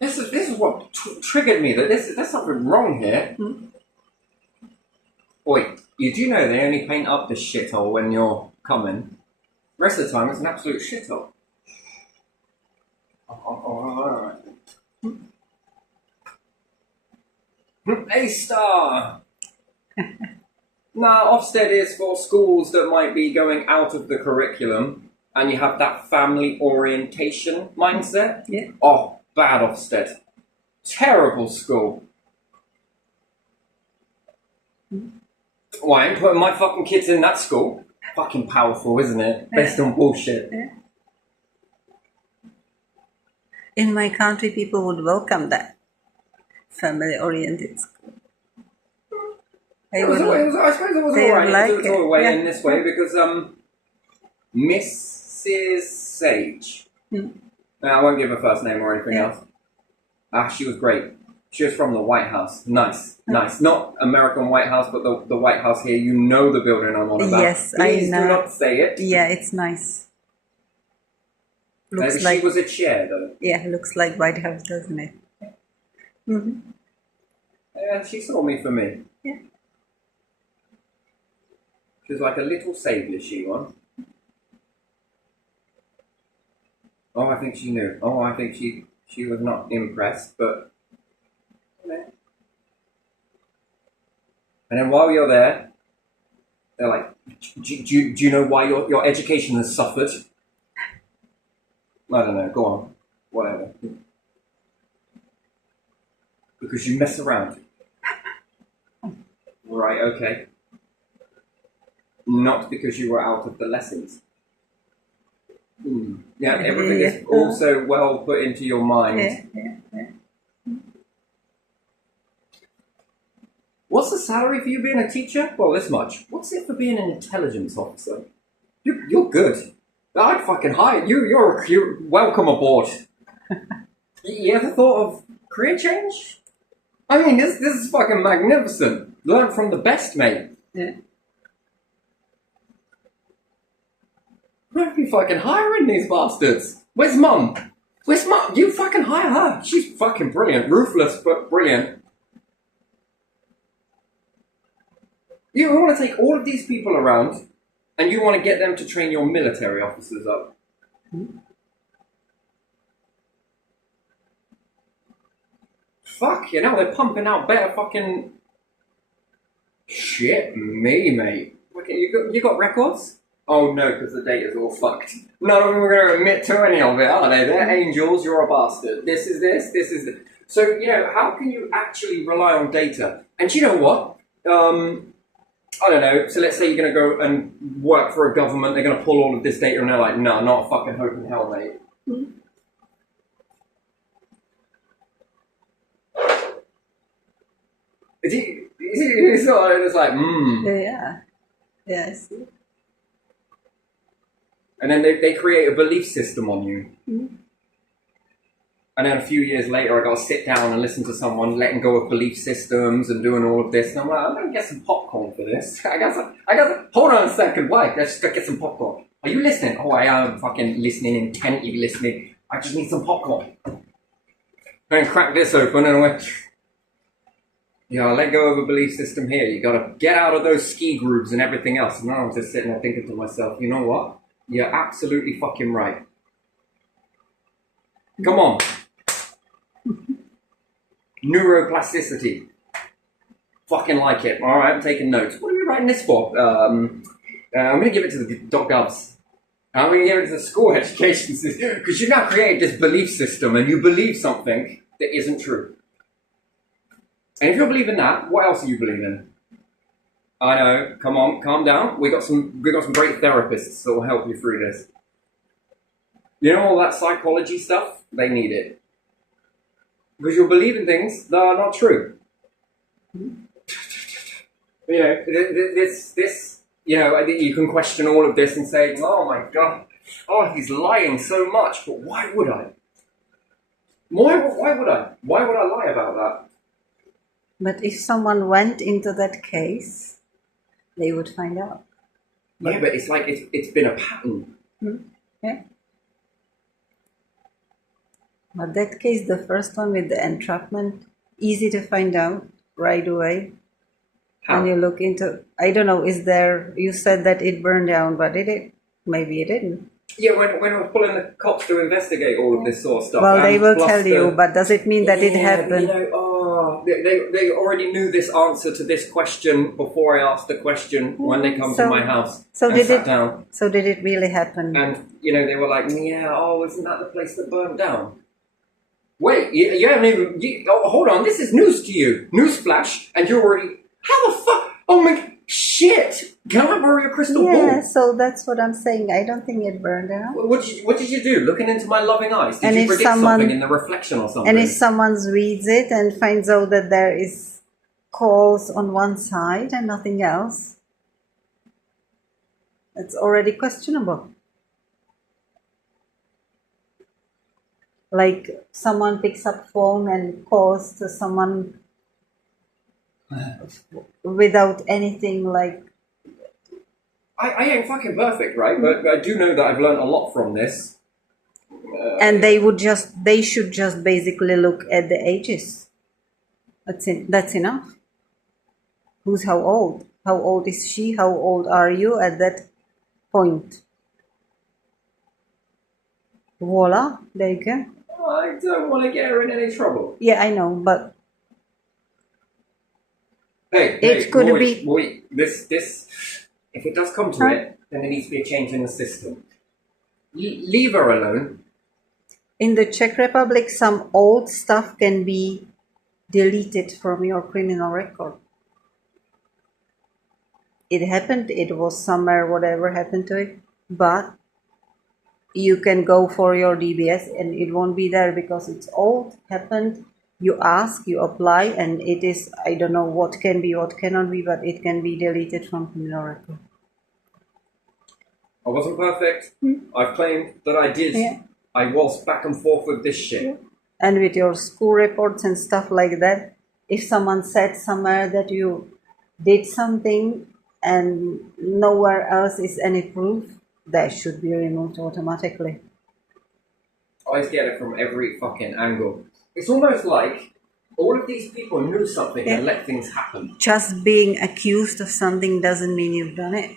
This is what triggered me, that there's something wrong here. Wait, you do know they only paint up the shithole when you're coming. The rest of the time it's an absolute shithole. Alright. A star! Now, Ofsted is for schools that might be going out of the curriculum and you have that family orientation mindset. Yeah. Oh, bad Ofsted. Terrible school. Well, I ain't putting my fucking kids in that school. Fucking powerful, isn't it? Based on bullshit. Yeah. In my country, people would welcome that family-oriented school. I suppose it was they alright. like It was all it, way yeah. in this way because Mrs. Sage. Now, I won't give her first name or anything else. She was great. She was from the White House. Nice. Not American White House, but the White House here. You know the building I'm on about. Yes, Please I know. do not say it. Yeah, it's nice. Looks Maybe like she was a chair, though. looks like White House, doesn't it? Yeah, she saw me for me. Yeah. She was like a little saviour, she was. Oh, I think she knew. Oh, I think she was not impressed, but... Yeah. And then while you're there, they're like, do you know why your education has suffered? I don't know, go on. Whatever. Because you mess around. Right, okay. Not because you were out of the lessons. Yeah, everything is also well put into your mind. Yeah. What's the salary for you being a teacher? Well, this much. What's it for being an intelligence officer? You're good. I'd fucking hire you. You're welcome aboard. You ever thought of career change? I mean, this is fucking magnificent. Learn from the best, mate. Yeah. Why are you fucking hiring these bastards? Where's Mum? Where's Mum? You fucking hire her. She's fucking brilliant. Ruthless, but brilliant. You want to take all of these people around and you want to get them to train your military officers up. Fuck, you know, they're pumping out better fucking... Shit me, mate. Okay, you got records? Oh no, because the data's all fucked. None of them are going to admit to any of it, are they? They're angels, you're a bastard. This is this is this. So, you know, how can you actually rely on data? And you know what? I don't know, so let's say you're going to go and work for a government, they're going to pull all of this data and they're like, no, not a fucking hope in hell, mate. It's like, Yeah, I see. And then they create a belief system on you. And then a few years later, I got to sit down and listen to someone letting go of belief systems and doing all of this. And I'm like, I'm going to get some popcorn for for this. Hold on a second. Why? Let's go get some popcorn. Are you listening? Oh, I am fucking listening, intently listening. I just need some popcorn. And crack this open and went. Yeah, let go of a belief system here. You gotta get out of those ski grooves and everything else. And now I'm just sitting there thinking to myself, you know what? You're absolutely fucking right. Come on. Neuroplasticity. Fucking like it. Alright, I'm taking notes. What are we writing this for? I'm gonna give it to the .govs. I'm gonna give it to the school education system. Because you've now created this belief system and you believe something that isn't true. And if you're believing that, what else are you believing? I know. Come on, calm down. We got some great therapists that will help you through this. You know all that psychology stuff? They need it. Because you're believing things that are not true. You know, this, you know, you can question all of this and say, oh my God, oh, he's lying so much, but why would I? Why would I? Why would I lie about that? But if someone went into that case, they would find out. Yeah, but it's like it's been a pattern. Yeah. But that case, the first one with the entrapment, easy to find out right away. How? When you look into, I don't know, is there, you said that it burned down, but did it? Maybe it didn't. Yeah, when I was pulling the cops to investigate all of this sort of stuff. Well, they will plus tell you, but does it mean that it happened? You know, they already knew this answer to this question before I asked the question when they come to my house and sat down. So did it really happen? And, you know, they were like, yeah, oh, isn't that the place that burned down? Wait, you haven't even... hold on, this is news to you. Newsflash, and you're already... How the fuck? Oh my... Shit! Can I borrow your crystal ball? Yeah, so that's what I'm saying. I don't think it burned down. What did you do? Looking into my loving eyes? Did you predict something in the reflection or something? And if someone reads it and finds out that there is calls on one side and nothing else, it's already questionable. Like someone picks up phone and calls to someone without anything like... I ain't fucking perfect, right? But I do know that I've learned a lot from this. And they should just basically look at the ages. That's enough. Who's how old? How old is she? How old are you at that point? Voila, there you go. I don't want to get her in any trouble. Yeah, I know, but Hey, could wait, this, if it does come to it, then there needs to be a change in the system. Leave her alone. In the Czech Republic, some old stuff can be deleted from your criminal record. It happened, it was somewhere, whatever happened to it, but you can go for your DBS and it won't be there because it's old, happened. You ask, you apply, and it is, I don't know what can be, what cannot be, but it can be deleted from criminal record. I wasn't perfect. I've claimed that I did. Yeah. I was back and forth with this shit. Yeah. And with your school reports and stuff like that, if someone said somewhere that you did something and nowhere else is any proof, that should be removed automatically. I always get it from every fucking angle. It's almost like all of these people knew something and let things happen. Just being accused of something doesn't mean you've done it.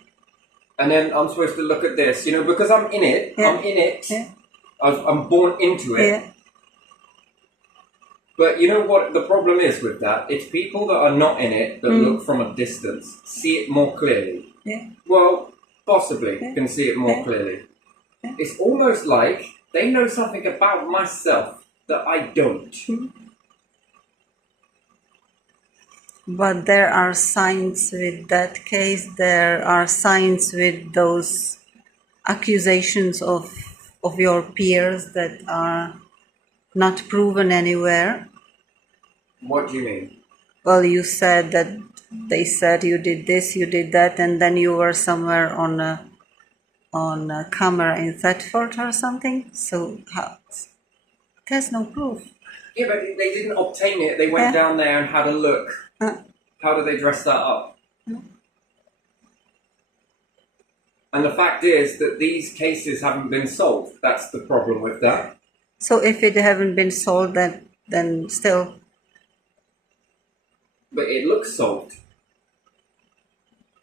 And then I'm supposed to look at this, you know, because I'm in it. Yeah. I'm in it. Yeah. I'm born into it. Yeah. But you know what the problem is with that? It's people that are not in it that look from a distance, see it more clearly. Yeah. Well, possibly can see it more clearly. Yeah. It's almost like they know something about myself that I don't. But there are signs with that case. There are signs with those accusations of your peers that are not proven anywhere. What do you mean? Well, you said that they said you did this, you did that, and then you were somewhere on a camera in Thetford or something. So there's no proof. Yeah, but they didn't obtain it. They went down there and had a look. How do they dress that up? And the fact is that these cases haven't been solved. That's the problem with that. So if it haven't been solved, then still. But it looks solved.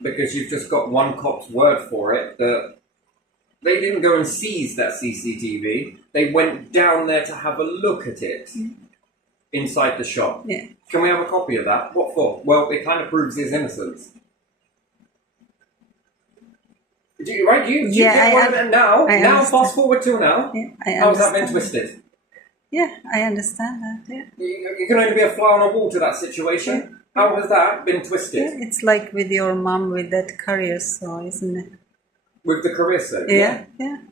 Because you've just got one cop's word for it that they didn't go and seize that CCTV. They went down there to have a look at it inside the shop. Yeah. Can we have a copy of that? What for? Well, it kind of proves his innocence. Do you get what I meant now? I now, understand. fast forward till now. Yeah, How's that been twisted? Yeah, I understand that. Yeah. You can only be a fly on a wall to that situation. How has that been twisted? Yeah, it's like with your mom with that career saw, isn't it? With the Carissa? Yeah, yeah.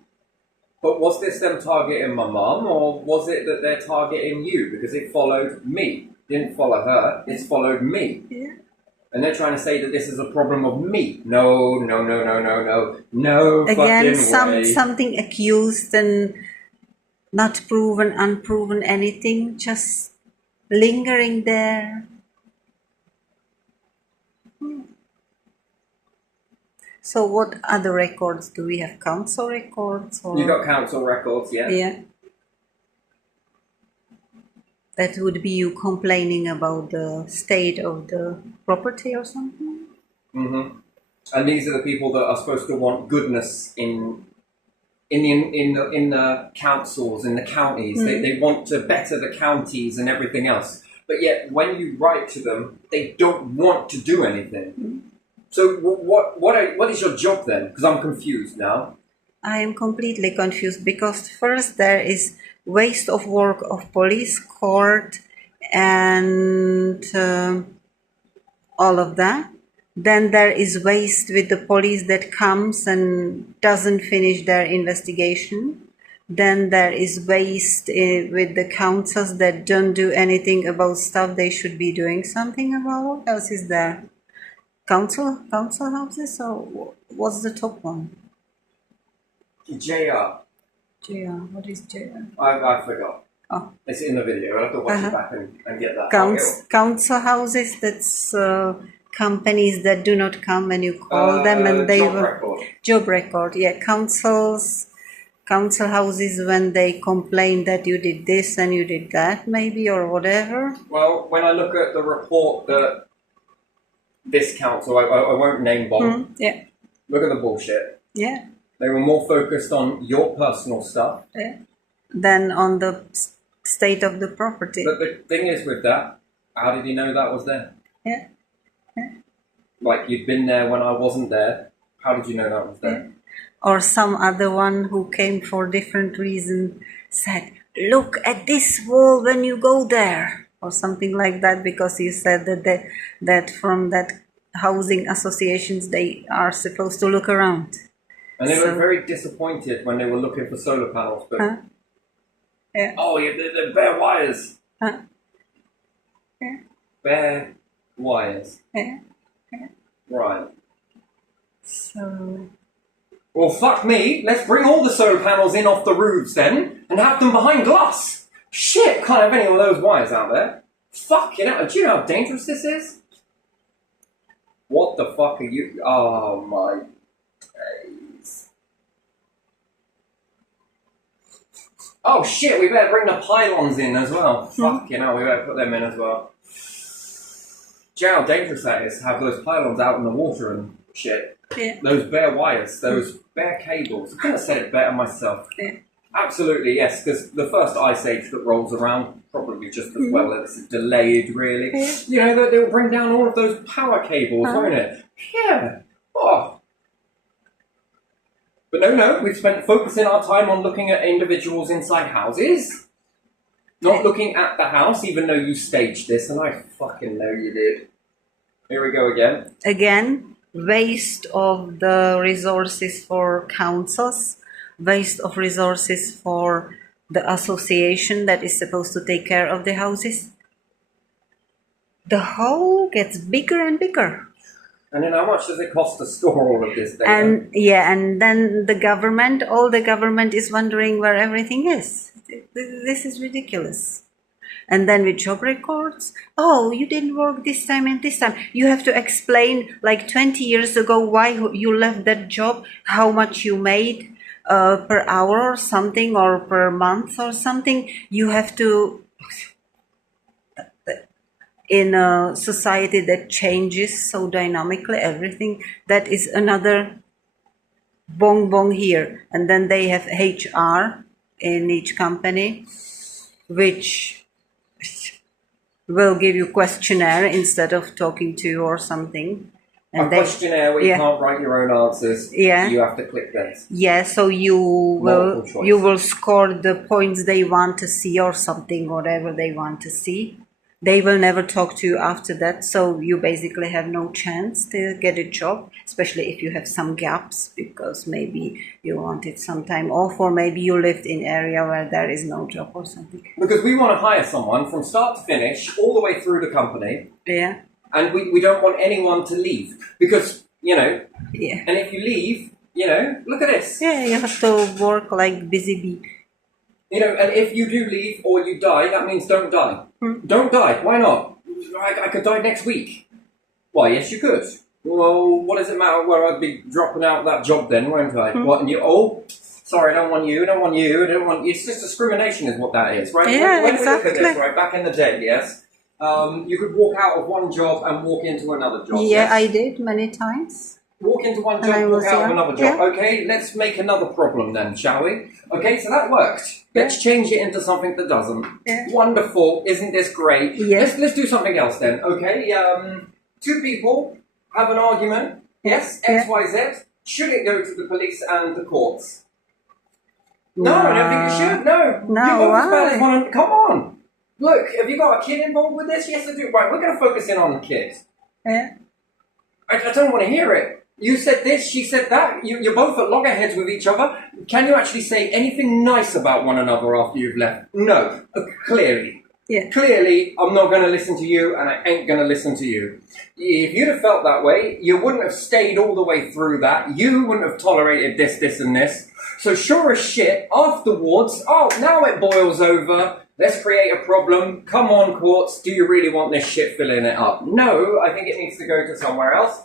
But was this them targeting my mum, or was it that they're targeting you? Because it followed me. Didn't follow her, it's followed me. Yeah. And they're trying to say that this is a problem of me. No. No Again, fucking way. something accused and not proven, unproven, anything, just lingering there. So what other records do we have? Council records? Or? You got council records, yeah? Yeah. That would be you complaining about the state of the property or something? Mm-hmm. And these are the people that are supposed to want goodness in the councils, in the counties. They want to better the counties and everything else. But yet, when you write to them, they don't want to do anything. So what is your job then? Because I'm confused now. I am completely confused because first there is waste of work of police, court, and all of that. Then there is waste with the police that comes and doesn't finish their investigation. Then there is waste with the councils that don't do anything about stuff they should be doing something about. What else is there? Council houses, or what's the top one? JR. JR. What is JR? I forgot. Oh. It's in the video. I'll have to watch it back and get that. Council houses, that's companies that do not come when you call them, and they job record. Yeah, council houses when they complain that you did this and you did that, maybe, or whatever. Well, when I look at the report that this council, I won't name Bob. Yeah. Look at the bullshit. Yeah. They were more focused on your personal stuff. Yeah. Than on the state of the property. But the thing is with that, how did you know that was there? Yeah. Like, you'd been there when I wasn't there. How did you know that was there? Yeah. Or some other one who came for different reason said, look at this wall when you go there. Or something like that, because he said that from that housing associations they are supposed to look around. And they were very disappointed when they were looking for solar panels. But yeah. Oh, yeah, they're bare wires. Yeah. Bare wires. Yeah. Right. So. Well, fuck me. Let's bring all the solar panels in off the roofs then, and have them behind glass. Shit, can't have any of those wires out there. Fucking hell, do you know how dangerous this is? What the fuck are you... Oh my days. Oh shit, we better bring the pylons in as well. Fucking hell, we better put them in as well. Do you know how dangerous that is to have those pylons out in the water and shit? Yeah. Those bare wires, those bare cables. I couldn't have said it better myself. Yeah. Absolutely, yes, because the first ice age that rolls around, probably just as well as delayed, really. Yeah. You know, they'll bring down all of those power cables, won't it? Yeah. Oh. But no, we've spent focusing our time on looking at individuals inside houses. Not looking at the house, even though you staged this, and I fucking know you did. Here we go again. Again, waste of the resources for councils. Waste of resources for the association that is supposed to take care of the houses. The hole gets bigger and bigger. And then how much does it cost to store all of this data? And then all the government is wondering where everything is. This is ridiculous. And then with job records, oh, you didn't work this time and this time. You have to explain like 20 years ago why you left that job, how much you made per hour or something, or per month or something. You have to, in a society that changes so dynamically, everything, that is another bong bong here. And then they have HR in each company, which will give you questionnaire instead of talking to you or something. A questionnaire where you yeah. can't write your own answers. Yeah. You have to click this. Yeah, so you Multiple choice. will score the points they want to see or something, whatever they want to see. They will never talk to you after that, so you basically have no chance to get a job, especially if you have some gaps, because maybe you wanted some time off, or maybe you lived in area where there is no job or something. Because we want to hire someone from start to finish, all the way through the company, Yeah, and we don't want anyone to leave. Because, yeah. and if you leave, look at this. Yeah, you have to work like busy bee. And if you do leave or you die, that means don't die. Don't die. Why not? I could die next week. Why, yes, you could. Well, what does it matter? Well, I'd be dropping out that job then, won't I? What? And sorry, I don't want you, I don't want you, I don't want you. It's just discrimination is what that is, right? Yeah, when exactly. we look at this, right, back in the day, yes, you could walk out of one job and walk into another job. Yeah, yes? I did many times. Walk into one And I job, was walk out of young. another job. Yeah. Okay, let's make another problem then, shall we? Okay, so that worked. Let's change it into something that doesn't. Yeah. Wonderful, isn't this great? Yeah. Let's do something else then, okay? Two people have an argument, yes, Yeah. X, Y, Z. Should it go to the police and the courts? No, I don't think it should, no. No, You're both as bad as why? one. Come on. Look, have you got a kid involved with this? Yes, I do. Right, we're going to focus in on the kids. Yeah. I don't want to hear it. You said this, she said that. You're both at loggerheads with each other. Can you actually say anything nice about one another after you've left? No. Clearly. Yeah. Clearly, I'm not going to listen to you, and I ain't going to listen to you. If you'd have felt that way, you wouldn't have stayed all the way through that. You wouldn't have tolerated this, this, and this. So sure as shit, afterwards, now it boils over. Let's create a problem. Come on, courts. Do you really want this shit filling it up? No, I think it needs to go to somewhere else.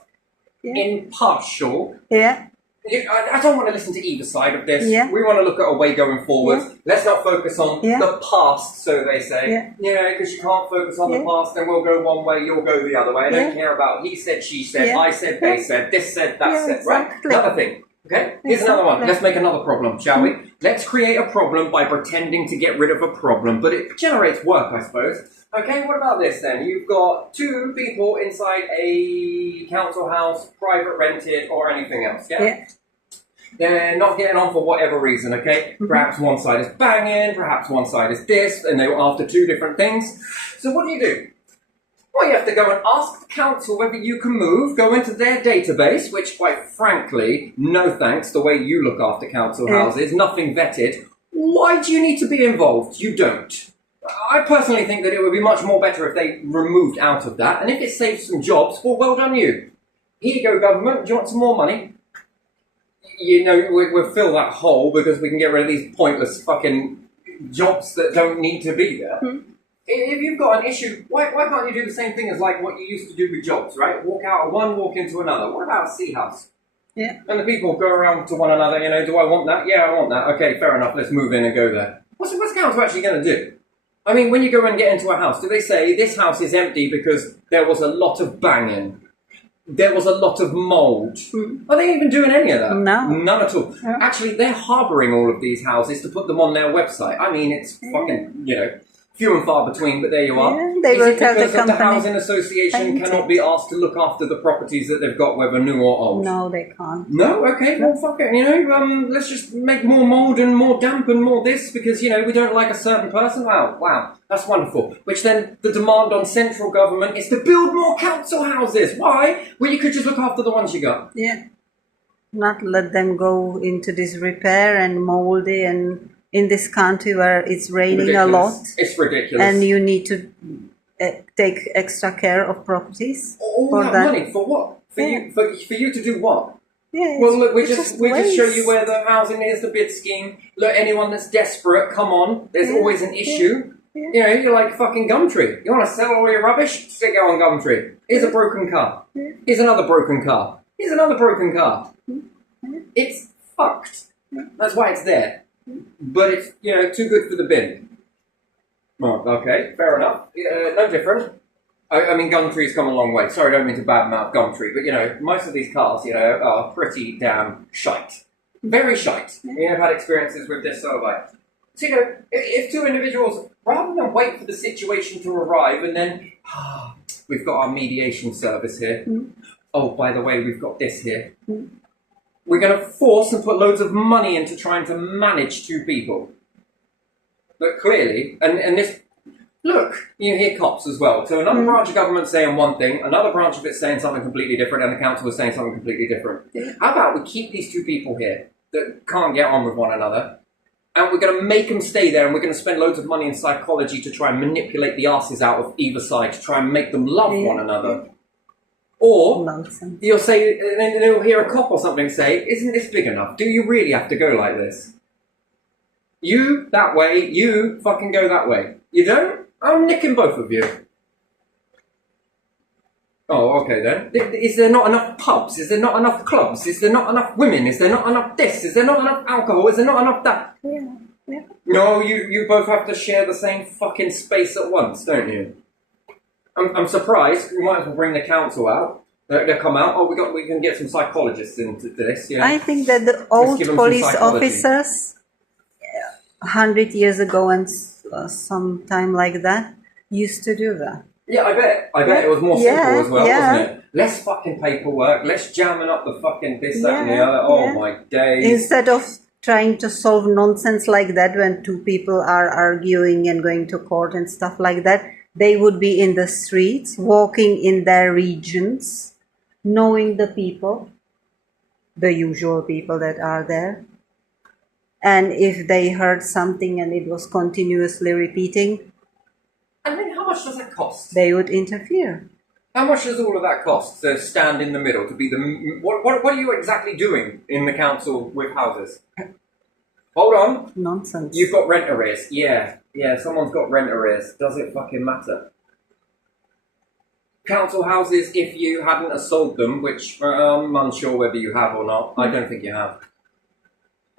Yeah. Impartial. Yeah. I don't want to listen to either side of this. Yeah. We want to look at a way going forward. Yeah. Let's not focus on Yeah. the past, so they say. Yeah. Because you can't focus on Yeah. the past, then we'll go one way, you'll go the other way. I don't Yeah. care about he said, she said, Yeah. I said, they Yeah. said, this said, that Yeah, said. Right? exactly. Another thing. Okay? Here's another one. Exactly. Let's make another problem, shall we? Let's create a problem by pretending to get rid of a problem, but it generates work, I suppose. Okay, what about this then? You've got two people inside a council house, private rented, or anything else, yeah? Yeah. They're not getting on for whatever reason, okay? Perhaps one side is banging, perhaps one side is this, and they were after two different things. So what do? Well, you have to go and ask the council whether you can move, go into their database, which, quite frankly, no thanks, the way you look after council houses, nothing vetted. Why do you need to be involved? You don't. I personally think that it would be much more better if they removed out of that, and if it saves some jobs, well done you. Here you go, government, do you want some more money? We'll fill that hole because we can get rid of these pointless fucking jobs that don't need to be there. If you've got an issue, why can't you do the same thing as like what you used to do with jobs, right? Walk out of one, walk into another. What about a sea house? Yeah. And the people go around to one another, do I want that? Yeah, I want that. Okay, fair enough, let's move in and go there. What's council actually going to do? I mean, when you go and get into a house, do they say this house is empty because there was a lot of banging? There was a lot of mould. Are they even doing any of that? No. None at all. Yeah. Actually, they're harbouring all of these houses to put them on their website. I mean, it's fucking, few and far between, but there you are. Yeah, they Is will it tell the because of the company, housing association "Paint cannot it." be asked to look after the properties that they've got, whether new or old? No, they can't. No? Okay, well, fuck it, let's just make more mould and more damp and more this because, we don't like a certain person. Wow, that's wonderful. Which then, the demand on central government is to build more council houses. Why? Well, you could just look after the ones you got. Yeah. Not let them go into this repair and moldy, and in this country where it's raining a lot It's ridiculous. and you need to take extra care of properties. All for that that. money, for what? For Yeah. you to do what? Yeah, Well, look, we it's just show you waste. where the housing is, the bid scheme. Look, anyone that's desperate, come on. There's Yeah, always an issue. Yeah. You know, you're like fucking Gumtree. You want to sell all your rubbish? Stick it on Gumtree. Here's a broken car. Yeah. Here's another broken car. Here's another broken car. Yeah. It's fucked. That's why it's there. But it's, you know, too good for the bin. Oh, okay, fair enough. No different. I mean, Gumtree's come a long way. Sorry, I don't mean to badmouth Gumtree, but, you know, most of these cars, you know, are pretty damn shite. Very shite. Yeah. You know, I've had experiences with this, so have I. So, you know, if two individuals, rather than wait for the situation to arrive and then, we've got our mediation service here. Oh, by the way, we've got this here. We're going to force and put loads of money into trying to manage two people. But clearly, and this, look, you hear cops as well. So another branch of government saying one thing, another branch of it saying something completely different, and the council is saying something completely different. How about we keep these two people here that can't get on with one another, and we're going to make them stay there, and we're going to spend loads of money in psychology to try and manipulate the asses out of either side to try and make them love one another. Or Nonsense. you'll say, and then you'll hear a cop or something say, "Isn't this big enough? Do you really have to go like this? You that way, you fucking go that way. You don't? I'm nicking both of you." Oh, okay then. Is there not enough pubs? Is there not enough clubs? Is there not enough women? Is there not enough this? Is there not enough alcohol? Is there not enough that? Yeah. Yeah. No, you both have to share the same fucking space at once, don't you? I'm surprised. We might as well bring the council out. They'll come out. Oh, we can get some psychologists into this. Yeah. I think that the old give them some police psychology. officers, 100 years ago and some time like that, used to do that. Yeah, I bet it was more simple Yeah, as well, yeah. wasn't it? Less fucking paperwork, less jamming up the fucking this, that, and the Yeah, other. Oh yeah. my days. Instead of trying to solve nonsense like that when two people are arguing and going to court and stuff like that, they would be in the streets, walking in their regions, knowing the people, the usual people that are there. And if they heard something and it was continuously repeating, I mean, how much does that cost? they would interfere. How much does all of that cost to stand in the middle, to be the... What are you exactly doing in the council with houses? Hold on. Nonsense. You've got rent arrears. Yeah, someone's got rent arrears. Does it fucking matter? Council houses, if you hadn't have sold them, which I'm unsure whether you have or not, I don't think you have.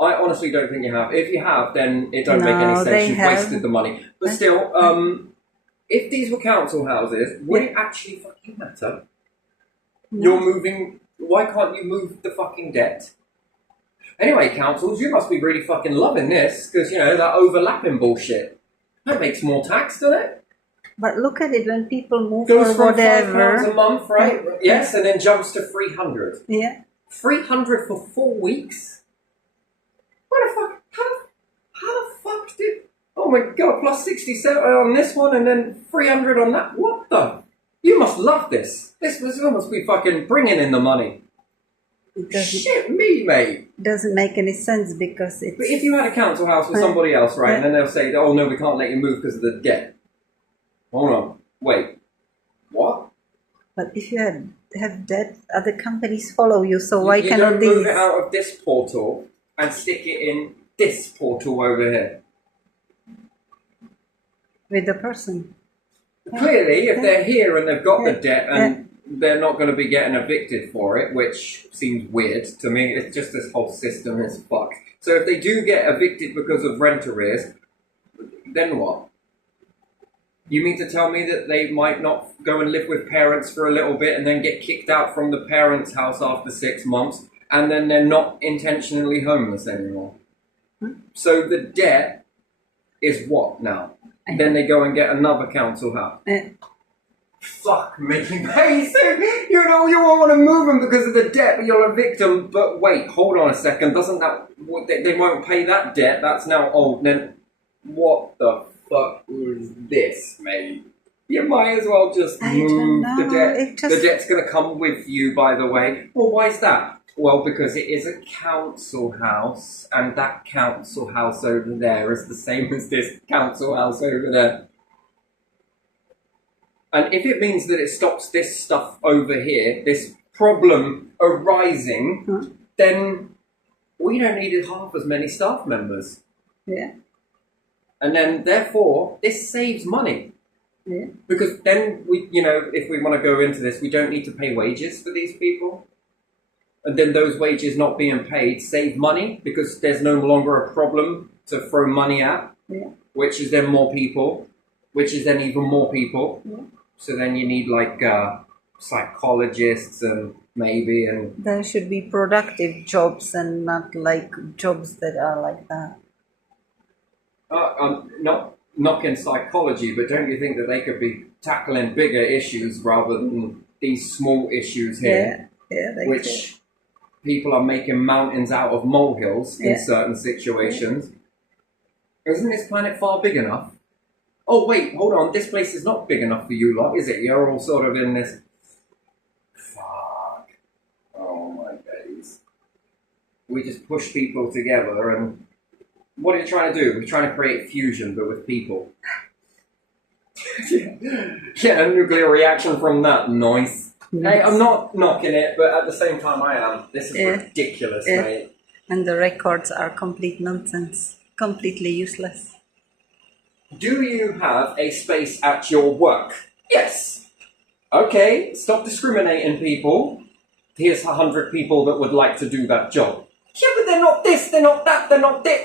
I honestly don't think you have. If you have, then it don't make any No, sense. they You've have. wasted the money. But still, if these were council houses, would it actually fucking matter? You're moving... Why can't you move the fucking debt? Anyway, councils, you must be really fucking loving this, because, you know, that overlapping bullshit. That makes more tax, doesn't it? But look at it, when people move Goes or from whatever. £5 a month, right? Yes, and then jumps to 300. Yeah. 300 for 4 weeks? What the fuck? How the fuck did... Oh my god, plus 67 on this one and then 300 on that? What the... You must love this. This must be fucking bringing in the money. It doesn't, Shit me, mate. doesn't make any sense because it's... But if you had a council house with somebody else, right, and then they'll say, oh no, we can't let you move because of the debt. Hold on. Wait. What? But if you have debt, other companies follow you, so why you cannot don't these? move it out of this portal and stick it in this portal over here. With the person. Clearly, if they're here and they've got the Yeah. debt and they're not going to be getting evicted for it, which seems weird to me. It's just this whole system is fucked. So if they do get evicted because of rent arrears, then what? You mean to tell me that they might not go and live with parents for a little bit and then get kicked out from the parents' house after 6 months and then they're not intentionally homeless anymore? So the debt is what now? Then they go and get another council house. Fuck me, mate. You know, you won't want to move them because of the debt, but you're a victim. But wait, hold on a second. Doesn't that... They won't pay that debt. That's now old. Then what the fuck is this, mate? You might as well just I don't move the know. debt. It just- The debt's going to come with you, by the way. Well, why is that? Well, because it is a council house, and that council house over there is the same as this council house over there. And if it means that it stops this stuff over here, this problem arising, then we don't need half as many staff members. Yeah. And then, therefore, this saves money. Yeah. Because then if we want to go into this, we don't need to pay wages for these people. And then those wages not being paid save money because there's no longer a problem to throw money at, Yeah. which is then more people, which is then even more people. Yeah. So then you need like psychologists and There should be productive jobs and not like jobs that are like that. I'm not knocking psychology, but don't you think that they could be tackling bigger issues rather than these small issues here, which people are making mountains out of molehills in certain situations? Isn't this planet far big enough? Oh wait, hold on, this place is not big enough for you lot, is it? You're all sort of in this... Fuck. Oh my days. We just push people together and... What are you trying to do? We're trying to create fusion, but with people. Yeah, a nuclear reaction from that. Nice. Hey, I'm not knocking it, but at the same time I am. This is ridiculous, mate. And the records are complete nonsense. Completely useless. Do you have a space at your work? Yes. Okay, stop discriminating people. Here's 100 people that would like to do that job. Yeah, but they're not this, they're not that, they're not this.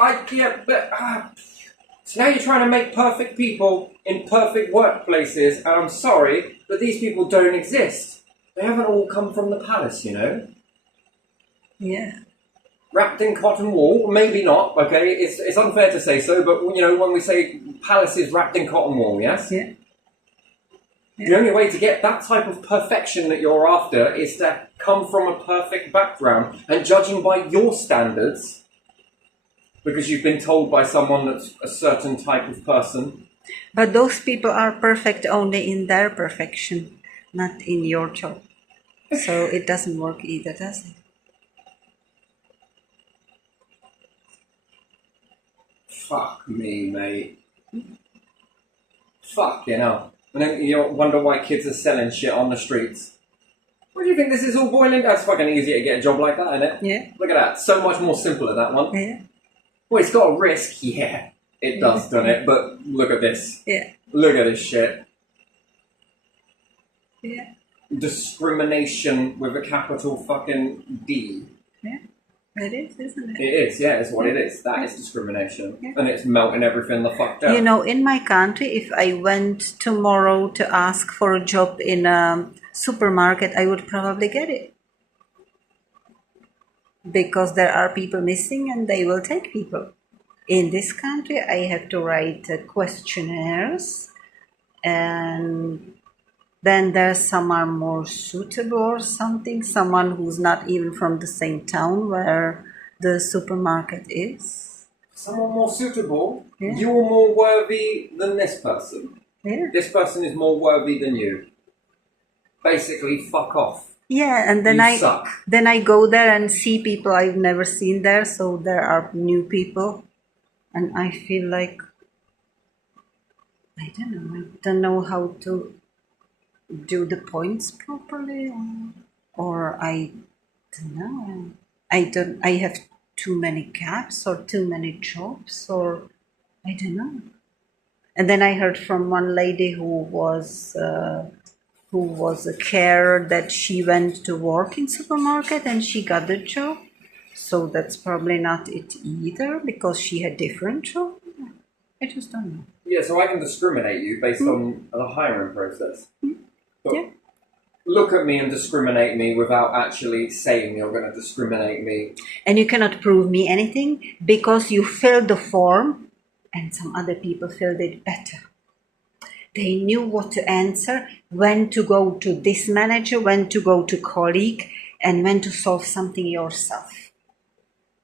So now you're trying to make perfect people in perfect workplaces, and I'm sorry, but these people don't exist. They haven't all come from the palace, you know? Yeah. Wrapped in cotton wool? Maybe not, okay? It's unfair to say so, but, when we say palace is wrapped in cotton wool, yes? Yeah. The only way to get that type of perfection that you're after is to come from a perfect background, and judging by your standards, because you've been told by someone that's a certain type of person. But those people are perfect only in their perfection, not in your job. So it doesn't work either, does it? Fuck me, mate. Fuck, And then you wonder why kids are selling shit on the streets. What do you think this is all boiling? That's fucking easy to get a job like that, isn't it? Yeah. Look at that. So much more simpler, that one. Yeah. Well, it's got a risk. Yeah. It does, doesn't it? But look at this. Yeah. Look at this shit. Yeah. Discrimination with a capital fucking D. Yeah. It is, isn't it? It is, yeah. It's what it is. That is discrimination. Yeah. And it's melting everything the fuck down. In my country, if I went tomorrow to ask for a job in a supermarket, I would probably get it. Because there are people missing and they will take people. In this country, I have to write questionnaires, and then there's some are more suitable or something, someone who's not even from the same town where the supermarket is. Someone more suitable? Yeah. You're more worthy than this person. Yeah. This person is more worthy than you. Basically, fuck off. Yeah, and then I go there and see people I've never seen there, so there are new people, and I feel like I don't know how to do the points properly, or I don't know. I have too many gaps or too many jobs, or I don't know. And then I heard from one lady who was a carer that she went to work in supermarket and she got the job. So that's probably not it either, because she had different job. I just don't know. Yeah, so I can discriminate you based on the hiring process. But Yeah. look at me and discriminate me without actually saying you're going to discriminate me. And you cannot prove me anything because you filled the form and some other people filled it better. They knew what to answer, when to go to this manager, when to go to colleague, and when to solve something yourself.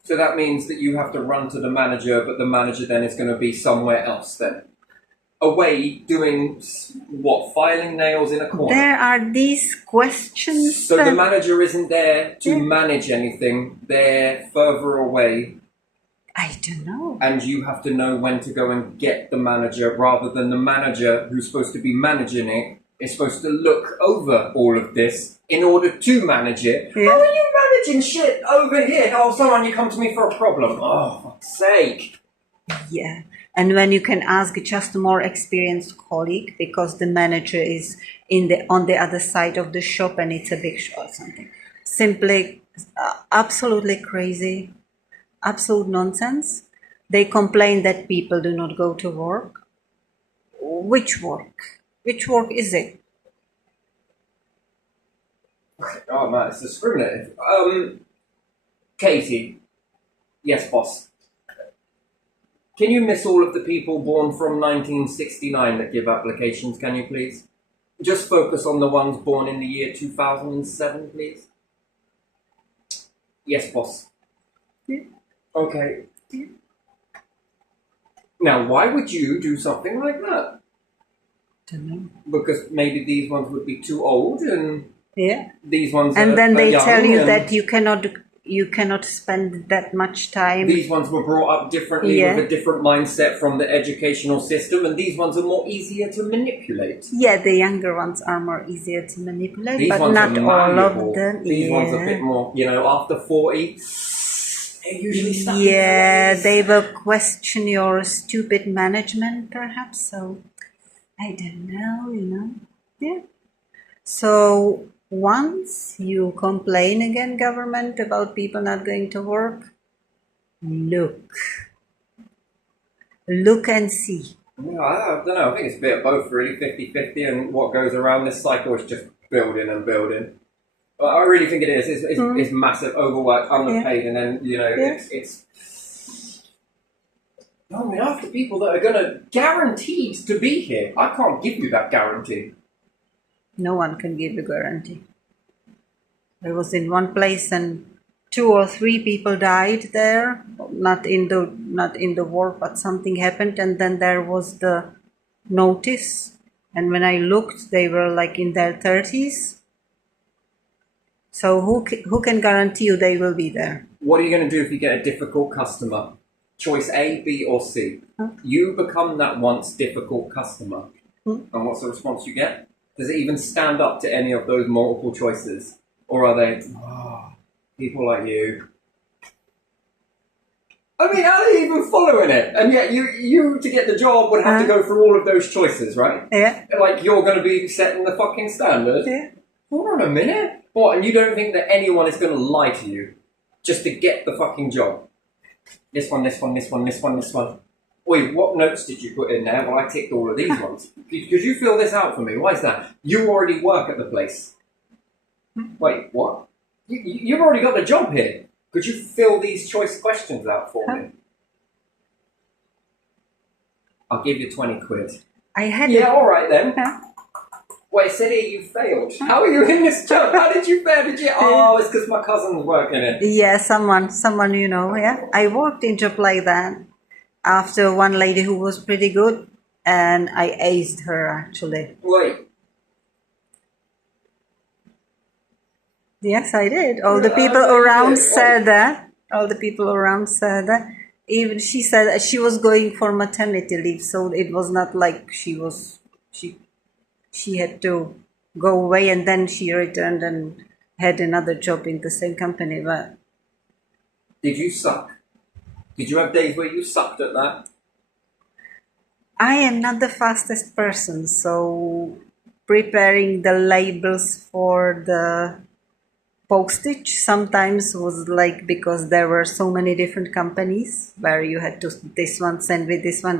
So that means that you have to run to the manager, but the manager then is going to be somewhere else then. Away doing what? Filing nails in a corner. There are these questions. So the manager isn't there to manage anything. They're further away. I don't know. And you have to know when to go and get the manager, rather than the manager who's supposed to be managing it is supposed to look over all of this in order to manage it. Yeah. How are you managing shit over here? Oh, someone, you come to me for a problem. Oh, for fuck's sake. Yeah. And when you can ask just a more experienced colleague because the manager is on the other side of the shop and it's a big shop or something. Simply absolutely crazy, absolute nonsense. They complain that people do not go to work. Which work? Which work is it? Oh man, it's discriminative. Katie. Yes, boss. Can you miss all of the people born from 1969 that give applications, can you please? Just focus on the ones born in the year 2007, please. Yes, boss. Yeah. Okay. Yeah. Now, why would you do something like that? Don't know. Because maybe these ones would be too old and Yeah. these ones And then they young tell you and that you cannot spend that much time. these ones were brought up differently Yeah. with a different mindset from the educational system, and these ones are more easier to manipulate. Yeah, the younger ones are more easier to manipulate, These but ones not are all malleable. of them. These ones are a bit more, after 40, they're usually stuck in Yeah, their they ways. will question your stupid management, perhaps. So I don't know. Yeah. So once you complain again, government, about people not going to work, look and see. Yeah, I don't know. I think it's a bit of both, really, 50-50, and what goes around this cycle is just building and building. But I really think it is. It's massive, overworked, underpaid, and then, it's... I mean, after people that are going to guaranteed to be here, I can't give you that guarantee. No one can give a guarantee. I was in one place and 2 or 3 people died there, not in the war, but something happened, and then there was the notice. And when I looked, they were like in their 30s. So who can guarantee you they will be there? What are you going to do if you get a difficult customer? Choice A, B, or C. You become that once difficult customer. And what's the response you get? Does it even stand up to any of those multiple choices? Or are they, people like you? I mean, are they even following it? And yet you to get the job would have to go through all of those choices, right? Yeah. Like you're going to be setting the fucking standard? Yeah. Hold on a minute. What, and you don't think that anyone is going to lie to you just to get the fucking job? This one, this one, this one, this one, this one. Wait, what notes did you put in there? Well, I ticked all of these ones. Could you fill this out for me? Why is that? You already work at the place. Wait, what? You've already got the job here. Could you fill these choice questions out for me? I'll give you 20 quid. I had all right then. Huh? Wait, it said here you failed. How are you in this job? How did you fail? Did you? Oh, it's because my cousin's working it. Yeah, someone, yeah. I worked in job like that after one lady who was pretty good, and I aced her actually. Wait. Yes, I did. All the people around said that. All the people around said that. Even she said that she was going for maternity leave, so it was not like she had to go away and then she returned and had another job in the same company. But did you suck? Did you have days where you sucked at that? I am not the fastest person, so preparing the labels for the postage sometimes was like, because there were so many different companies where you had to this one send with this one,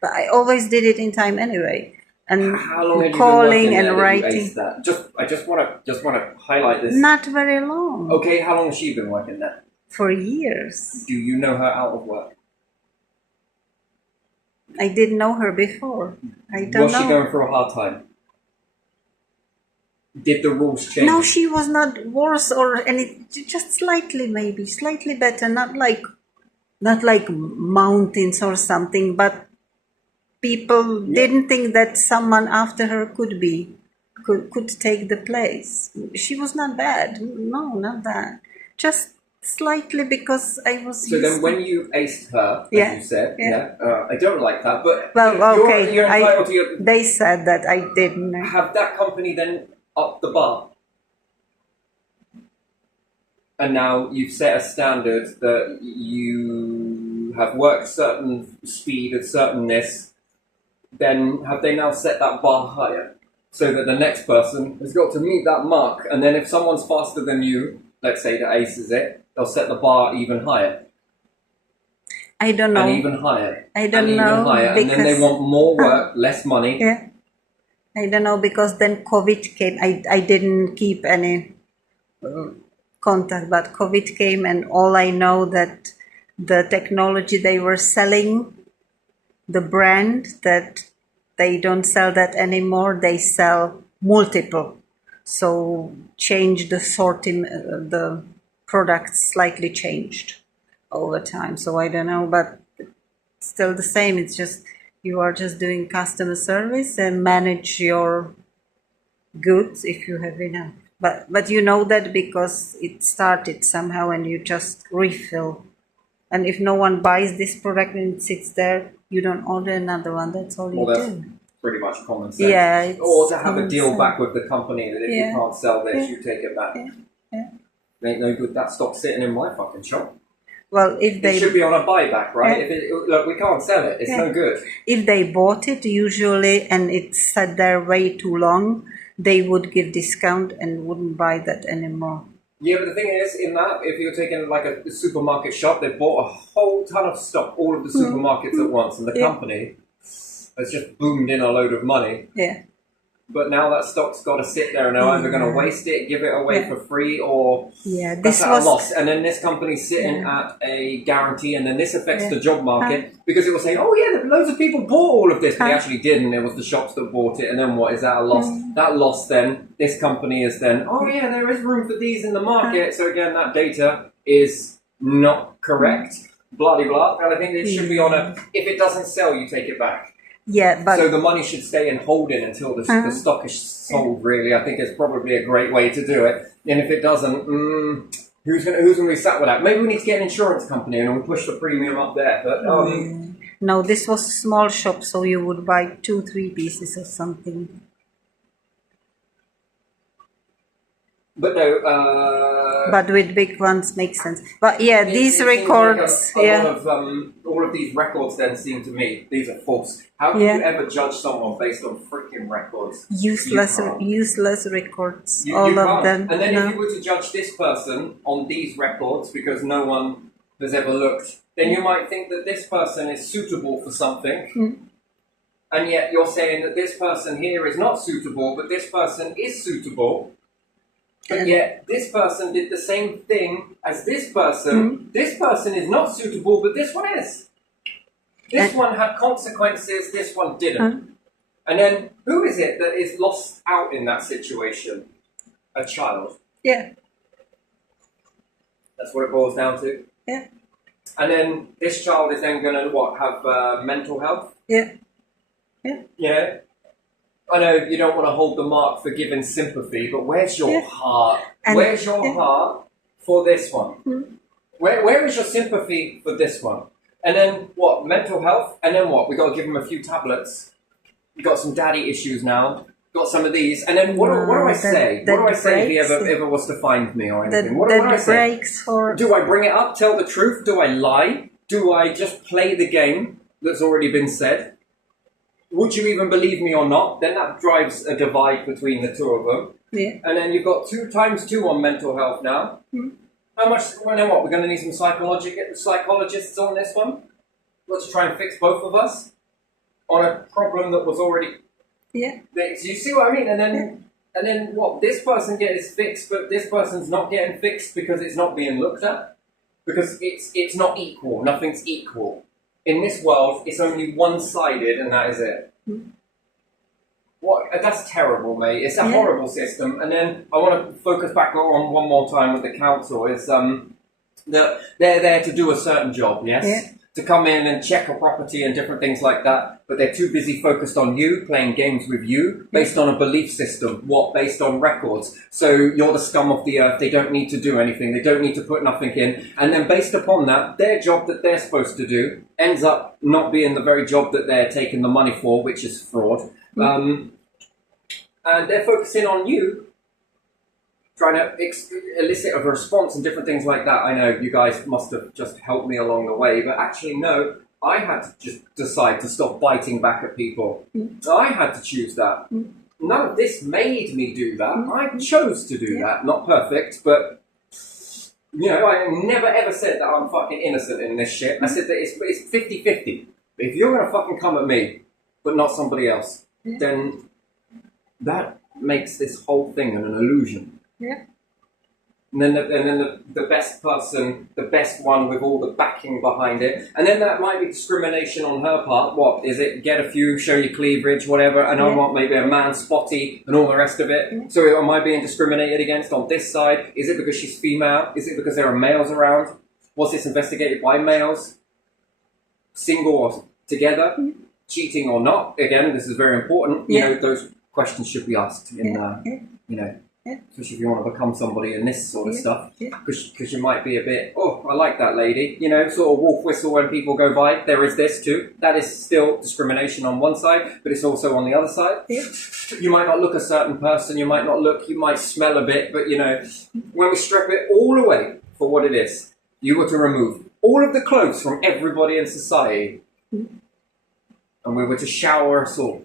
but I always did it in time anyway. And how long have calling you been and writing. That? I just want to highlight this. Not very long. Okay, how long has she been working there? For years. Do you know her out of work? I didn't know her before. I don't Was know. she going through a hard time? Did the rules change? No, she was not worse or any. Just slightly, maybe slightly better. Not like mountains or something. But people didn't think that someone after her could take the place. She was not bad. No, not bad. Just slightly, because I was. So then, when you aced her, as you said, I don't like that. But well, okay, you're entitled to your. They said that I didn't. Have that company then up the bar, and now you've set a standard that you have worked certain speed and certain this, then have they now set that bar higher? So that the next person has got to meet that mark. And then if someone's faster than you, let's say the ace is it, they'll set the bar even higher. I don't know. And even higher. I don't and know. Even higher. And then they want more work, less money. Yeah. I don't know, because then COVID came. I didn't keep any contact, but COVID came, and all I know that the technology they were selling, the brand, that they don't sell that anymore. They sell multiple. So change the sorting, the products slightly changed over time. So I don't know, but still the same. It's just you are just doing customer service and manage your goods if you have enough. But you know that because it started somehow and you just refill. And if no one buys this product and it sits there, you don't order another one. That's all you do. Pretty much common sense. Yeah, it's or to have a common deal sense. back with the company that if you can't sell this, you take it back. Yeah. Ain't no good that stock sitting in my fucking shop. Well, if It they should be on a buyback, right? If it, look, we can't sell it. It's no good. if they bought it usually and it sat there way too long, they would give discount and wouldn't buy that anymore. Yeah, but the thing is, in that, if you're taking like a supermarket shop, they bought a whole ton of stock, all of the supermarkets at once, and the company has just boomed in a load of money. Yeah. But now that stock's got to sit there, and they're either going to waste it, give it away for free, or this at was a loss. And then this company's sitting at a guarantee, and then this affects the job market because it will say, "Oh yeah, loads of people bought all of this," but they actually didn't. It was the shops that bought it, and then what is that a loss? That loss, then this company is then, "Oh yeah, there is room for these in the market." So again, that data is not correct. Blah blah blah. And I think it should be on a. If it doesn't sell, you take it back. Yeah, but So the money should stay in holding until the stock is sold. Really, I think it's probably a great way to do it. And if it doesn't, who's gonna be sat with that? Maybe we need to get an insurance company and we'll push the premium up there. But no, this was a small shop, so you would buy 2-3 pieces or something. but no. But with big ones makes sense. But yeah, these it records, seems like a lot of, all of these records then seem to me these are false. How can you ever judge someone based on freaking records? useless records, You all of can't. them. And then if you were to judge this person on these records because no one has ever looked, then you might think that this person is suitable for something. And yet you're saying that this person here is not suitable, but this person is suitable. But yet this person did the same thing as this person. This person is not suitable, but this one is. This one had consequences, this one didn't. And then who is it that is lost out in that situation? A child. Yeah. That's what it boils down to. Yeah. And then this child is then going to have mental health. Yeah. Yeah. I know you don't want to hold the mark for giving sympathy, but where's your heart? Where's your heart for this one? Where is your sympathy for this one? And then what? Mental health? And then what? We got to give him a few tablets. We got some daddy issues now. Got some of these. And then what do I say? What do I say if he ever was to find me or anything? What do I say? Do I bring it up? Tell the truth? Do I lie? Do I just play the game that's already been said? Would you even believe me or not? Then that drives a divide between the two of them. Yeah. And then you've got 2 times 2 on mental health now. How much? Well, then what? We're going to need some psychologists on this one. Let's try and fix both of us on a problem that was already. Yeah. You see what I mean? And then what? This person gets fixed, but this person's not getting fixed because it's not being looked at. Because it's not equal. Nothing's equal. In this world, it's only one-sided, and that is it. What? That's terrible, mate. It's a horrible system. And then I want to focus back on one more time with the council. Is that they're there to do a certain job, yes? Yeah. To come in and check a property and different things like that, but they're too busy focused on you, playing games with you, based on a belief system. What? Based on records. So you're the scum of the earth, they don't need to do anything, they don't need to put nothing in, and then based upon that, their job that they're supposed to do ends up not being the very job that they're taking the money for, which is fraud. And they're focusing on you trying to elicit a response and different things like that. I know you guys must have just helped me along the way, but actually, no, I had to just decide to stop biting back at people. I had to choose that. None of this made me do that. I chose to do that. Not perfect, but, you know, I never ever said that I'm fucking innocent in this shit. I said that it's 50-50. If you're going to fucking come at me, but not somebody else, then that makes this whole thing an illusion. Yeah. And then, the best person, the best one with all the backing behind it. And then that might be discrimination on her part. What is it? Get a few, show your cleavage, whatever. And I want maybe a man spotty and all the rest of it. So am I being discriminated against on this side? Is it because she's female? Is it because there are males around? Was this investigated by males? Single or together? Cheating or not? Again, this is very important. You know, those questions should be asked in, you know, especially if you want to become somebody in this sort of stuff, because you might be a bit, oh, I like that lady, you know, sort of wolf whistle when people go by. There is this too. That is still discrimination on one side, but it's also on the other side. You might not look a certain person, you might not look, you might smell a bit, but you know, when we strip it all away for what it is, you were to remove all of the clothes from everybody in society, and we were to shower us all.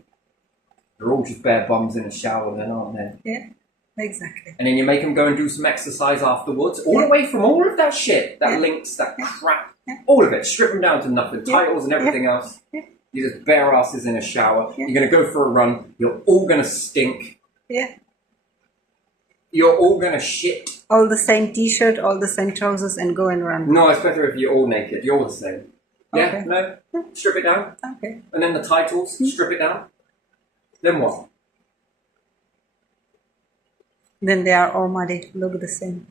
They're all just bare bums in a shower then, aren't they? Yeah. Exactly. And then you make them go and do some exercise afterwards, all away from all of that shit, that links, that crap, all of it, strip them down to nothing, titles and everything else. You're just bare asses in a shower. You're going to go for a run. You're all going to stink. You're all going to shit. All the same t-shirt, all the same trousers, and go and run. No, it's better if you're all naked. You're all the same. Yeah, no, strip it down. Okay. And then the titles, strip it down. Then what? Then they are all muddy, look the same.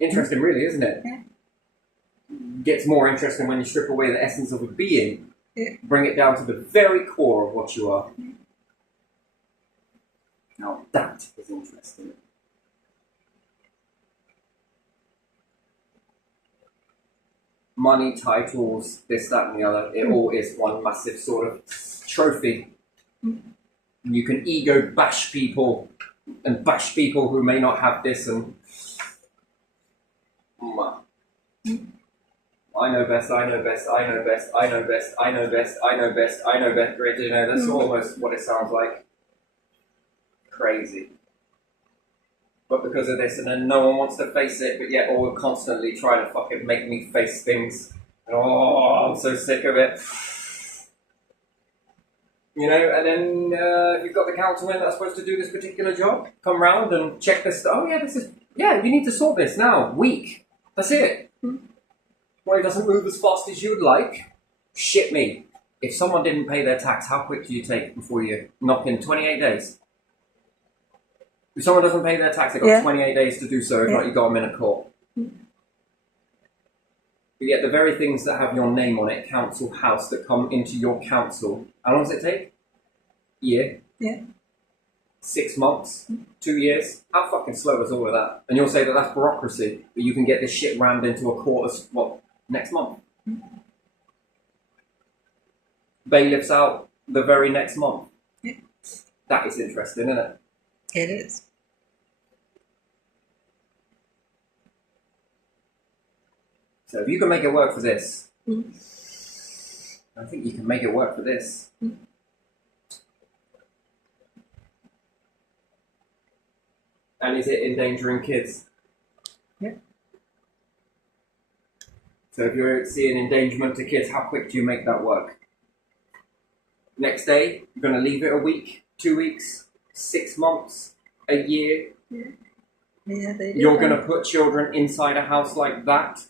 Interesting, really, isn't it? Gets more interesting when you strip away the essence of a being. Bring it down to the very core of what you are. Now that is interesting. Money, titles, this, that, and the other. It all is one massive sort of trophy. You can ego bash people and bash people who may not have this and I know best, I know best, I know best, I know best, I know best, I know best, I know best, you know, that's almost what it sounds like. Crazy. But because of this, and then no one wants to face it, but yet all constantly trying to fucking make me face things. And I'm so sick of it. You know, and then you've got the councilmen that are supposed to do this particular job, come round and check this. Oh yeah, this is, you need to sort this now. Week. That's it. Well, it doesn't move as fast as you would like. Shit me. If someone didn't pay their tax, how quick do you take before you knock in 28 days? If someone doesn't pay their tax, they've got 28 days to do so, if not you got them in a court. But yet the very things that have your name on it, council house, that come into your council, how long does it take? Year? 6 months? 2 years? How fucking slow is all of that? And you'll say that that's bureaucracy, but you can get this shit rammed into a court as, next month? Bailiffs out the very next month. That is interesting, isn't it? It is. So if you can make it work for this, I think you can make it work for this. And is it endangering kids? So if you're seeing endangerment to kids, how quick do you make that work? Next day, you're going to leave it a week, 2 weeks, 6 months, a year. You're going to put children inside a house like that?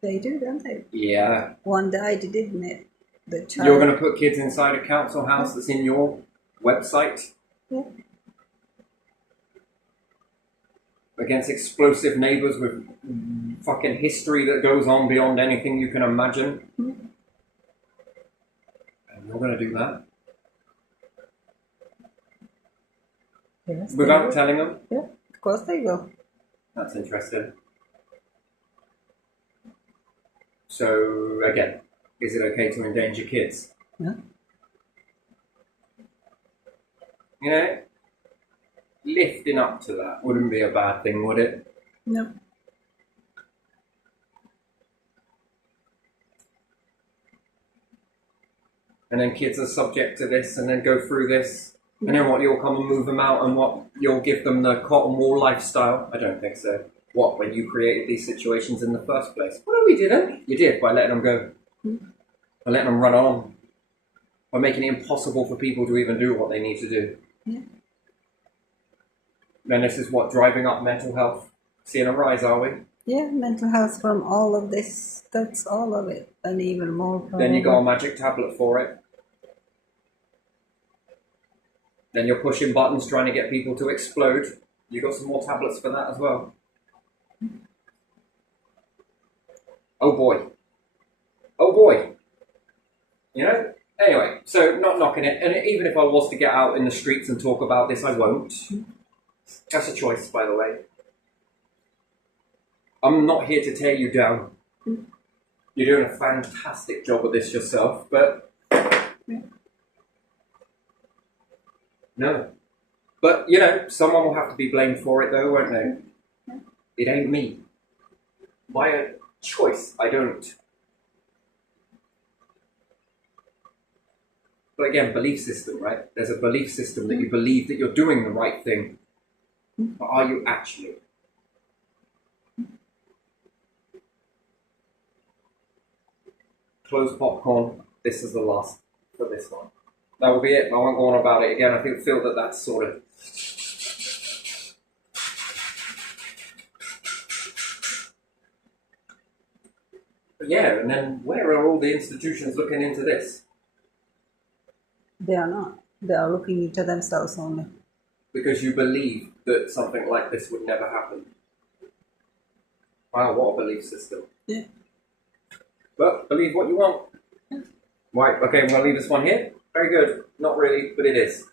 They do, don't they? Yeah. One died, didn't it? The child. You're going to put kids inside a council house that's in your website? Against explosive neighbours with fucking history that goes on beyond anything you can imagine? And you're going to do that? Yes, without telling them? Yeah, of course they will. That's interesting. So, again, Is it okay to endanger kids? Yeah. You know, lifting up to that wouldn't be a bad thing, would it? No. And then kids are subject to this and then go through this. And then what, you'll come and move them out and what, you'll give them the cotton wool lifestyle? I don't think so. What, when you created these situations in the first place? Well, no, we didn't. You did, by letting them go. By letting them run on. By making it impossible for people to even do what they need to do. Yeah. Then this is what, driving up mental health? Seeing a rise, are we? Yeah, mental health from all of this. That's all of it. And even more. Then you got a magic tablet for it. Then you're pushing buttons trying to get people to explode. You got some more tablets for that as well. Oh boy. Oh boy. You know? Anyway, so not knocking it. And even if I was to get out in the streets and talk about this, I won't. That's a choice, by the way. I'm not here to tear you down. You're doing a fantastic job of this yourself, but no. But, you know, someone will have to be blamed for it, though, won't they? It ain't me. By choice, I don't. But again, belief system, right? There's a belief system that you believe that you're doing the right thing. But are you actually? Closed popcorn. This is the last for this one. That will be it. I won't go on about it again. I feel that that's sort of... But yeah, and then where are all the institutions looking into this? They are not. They are looking into themselves only. Because you believe that something like this would never happen. Wow, what a belief system. Yeah. But believe what you want. Right, okay, I'm going to leave this one here. Very good. Not really, but it is.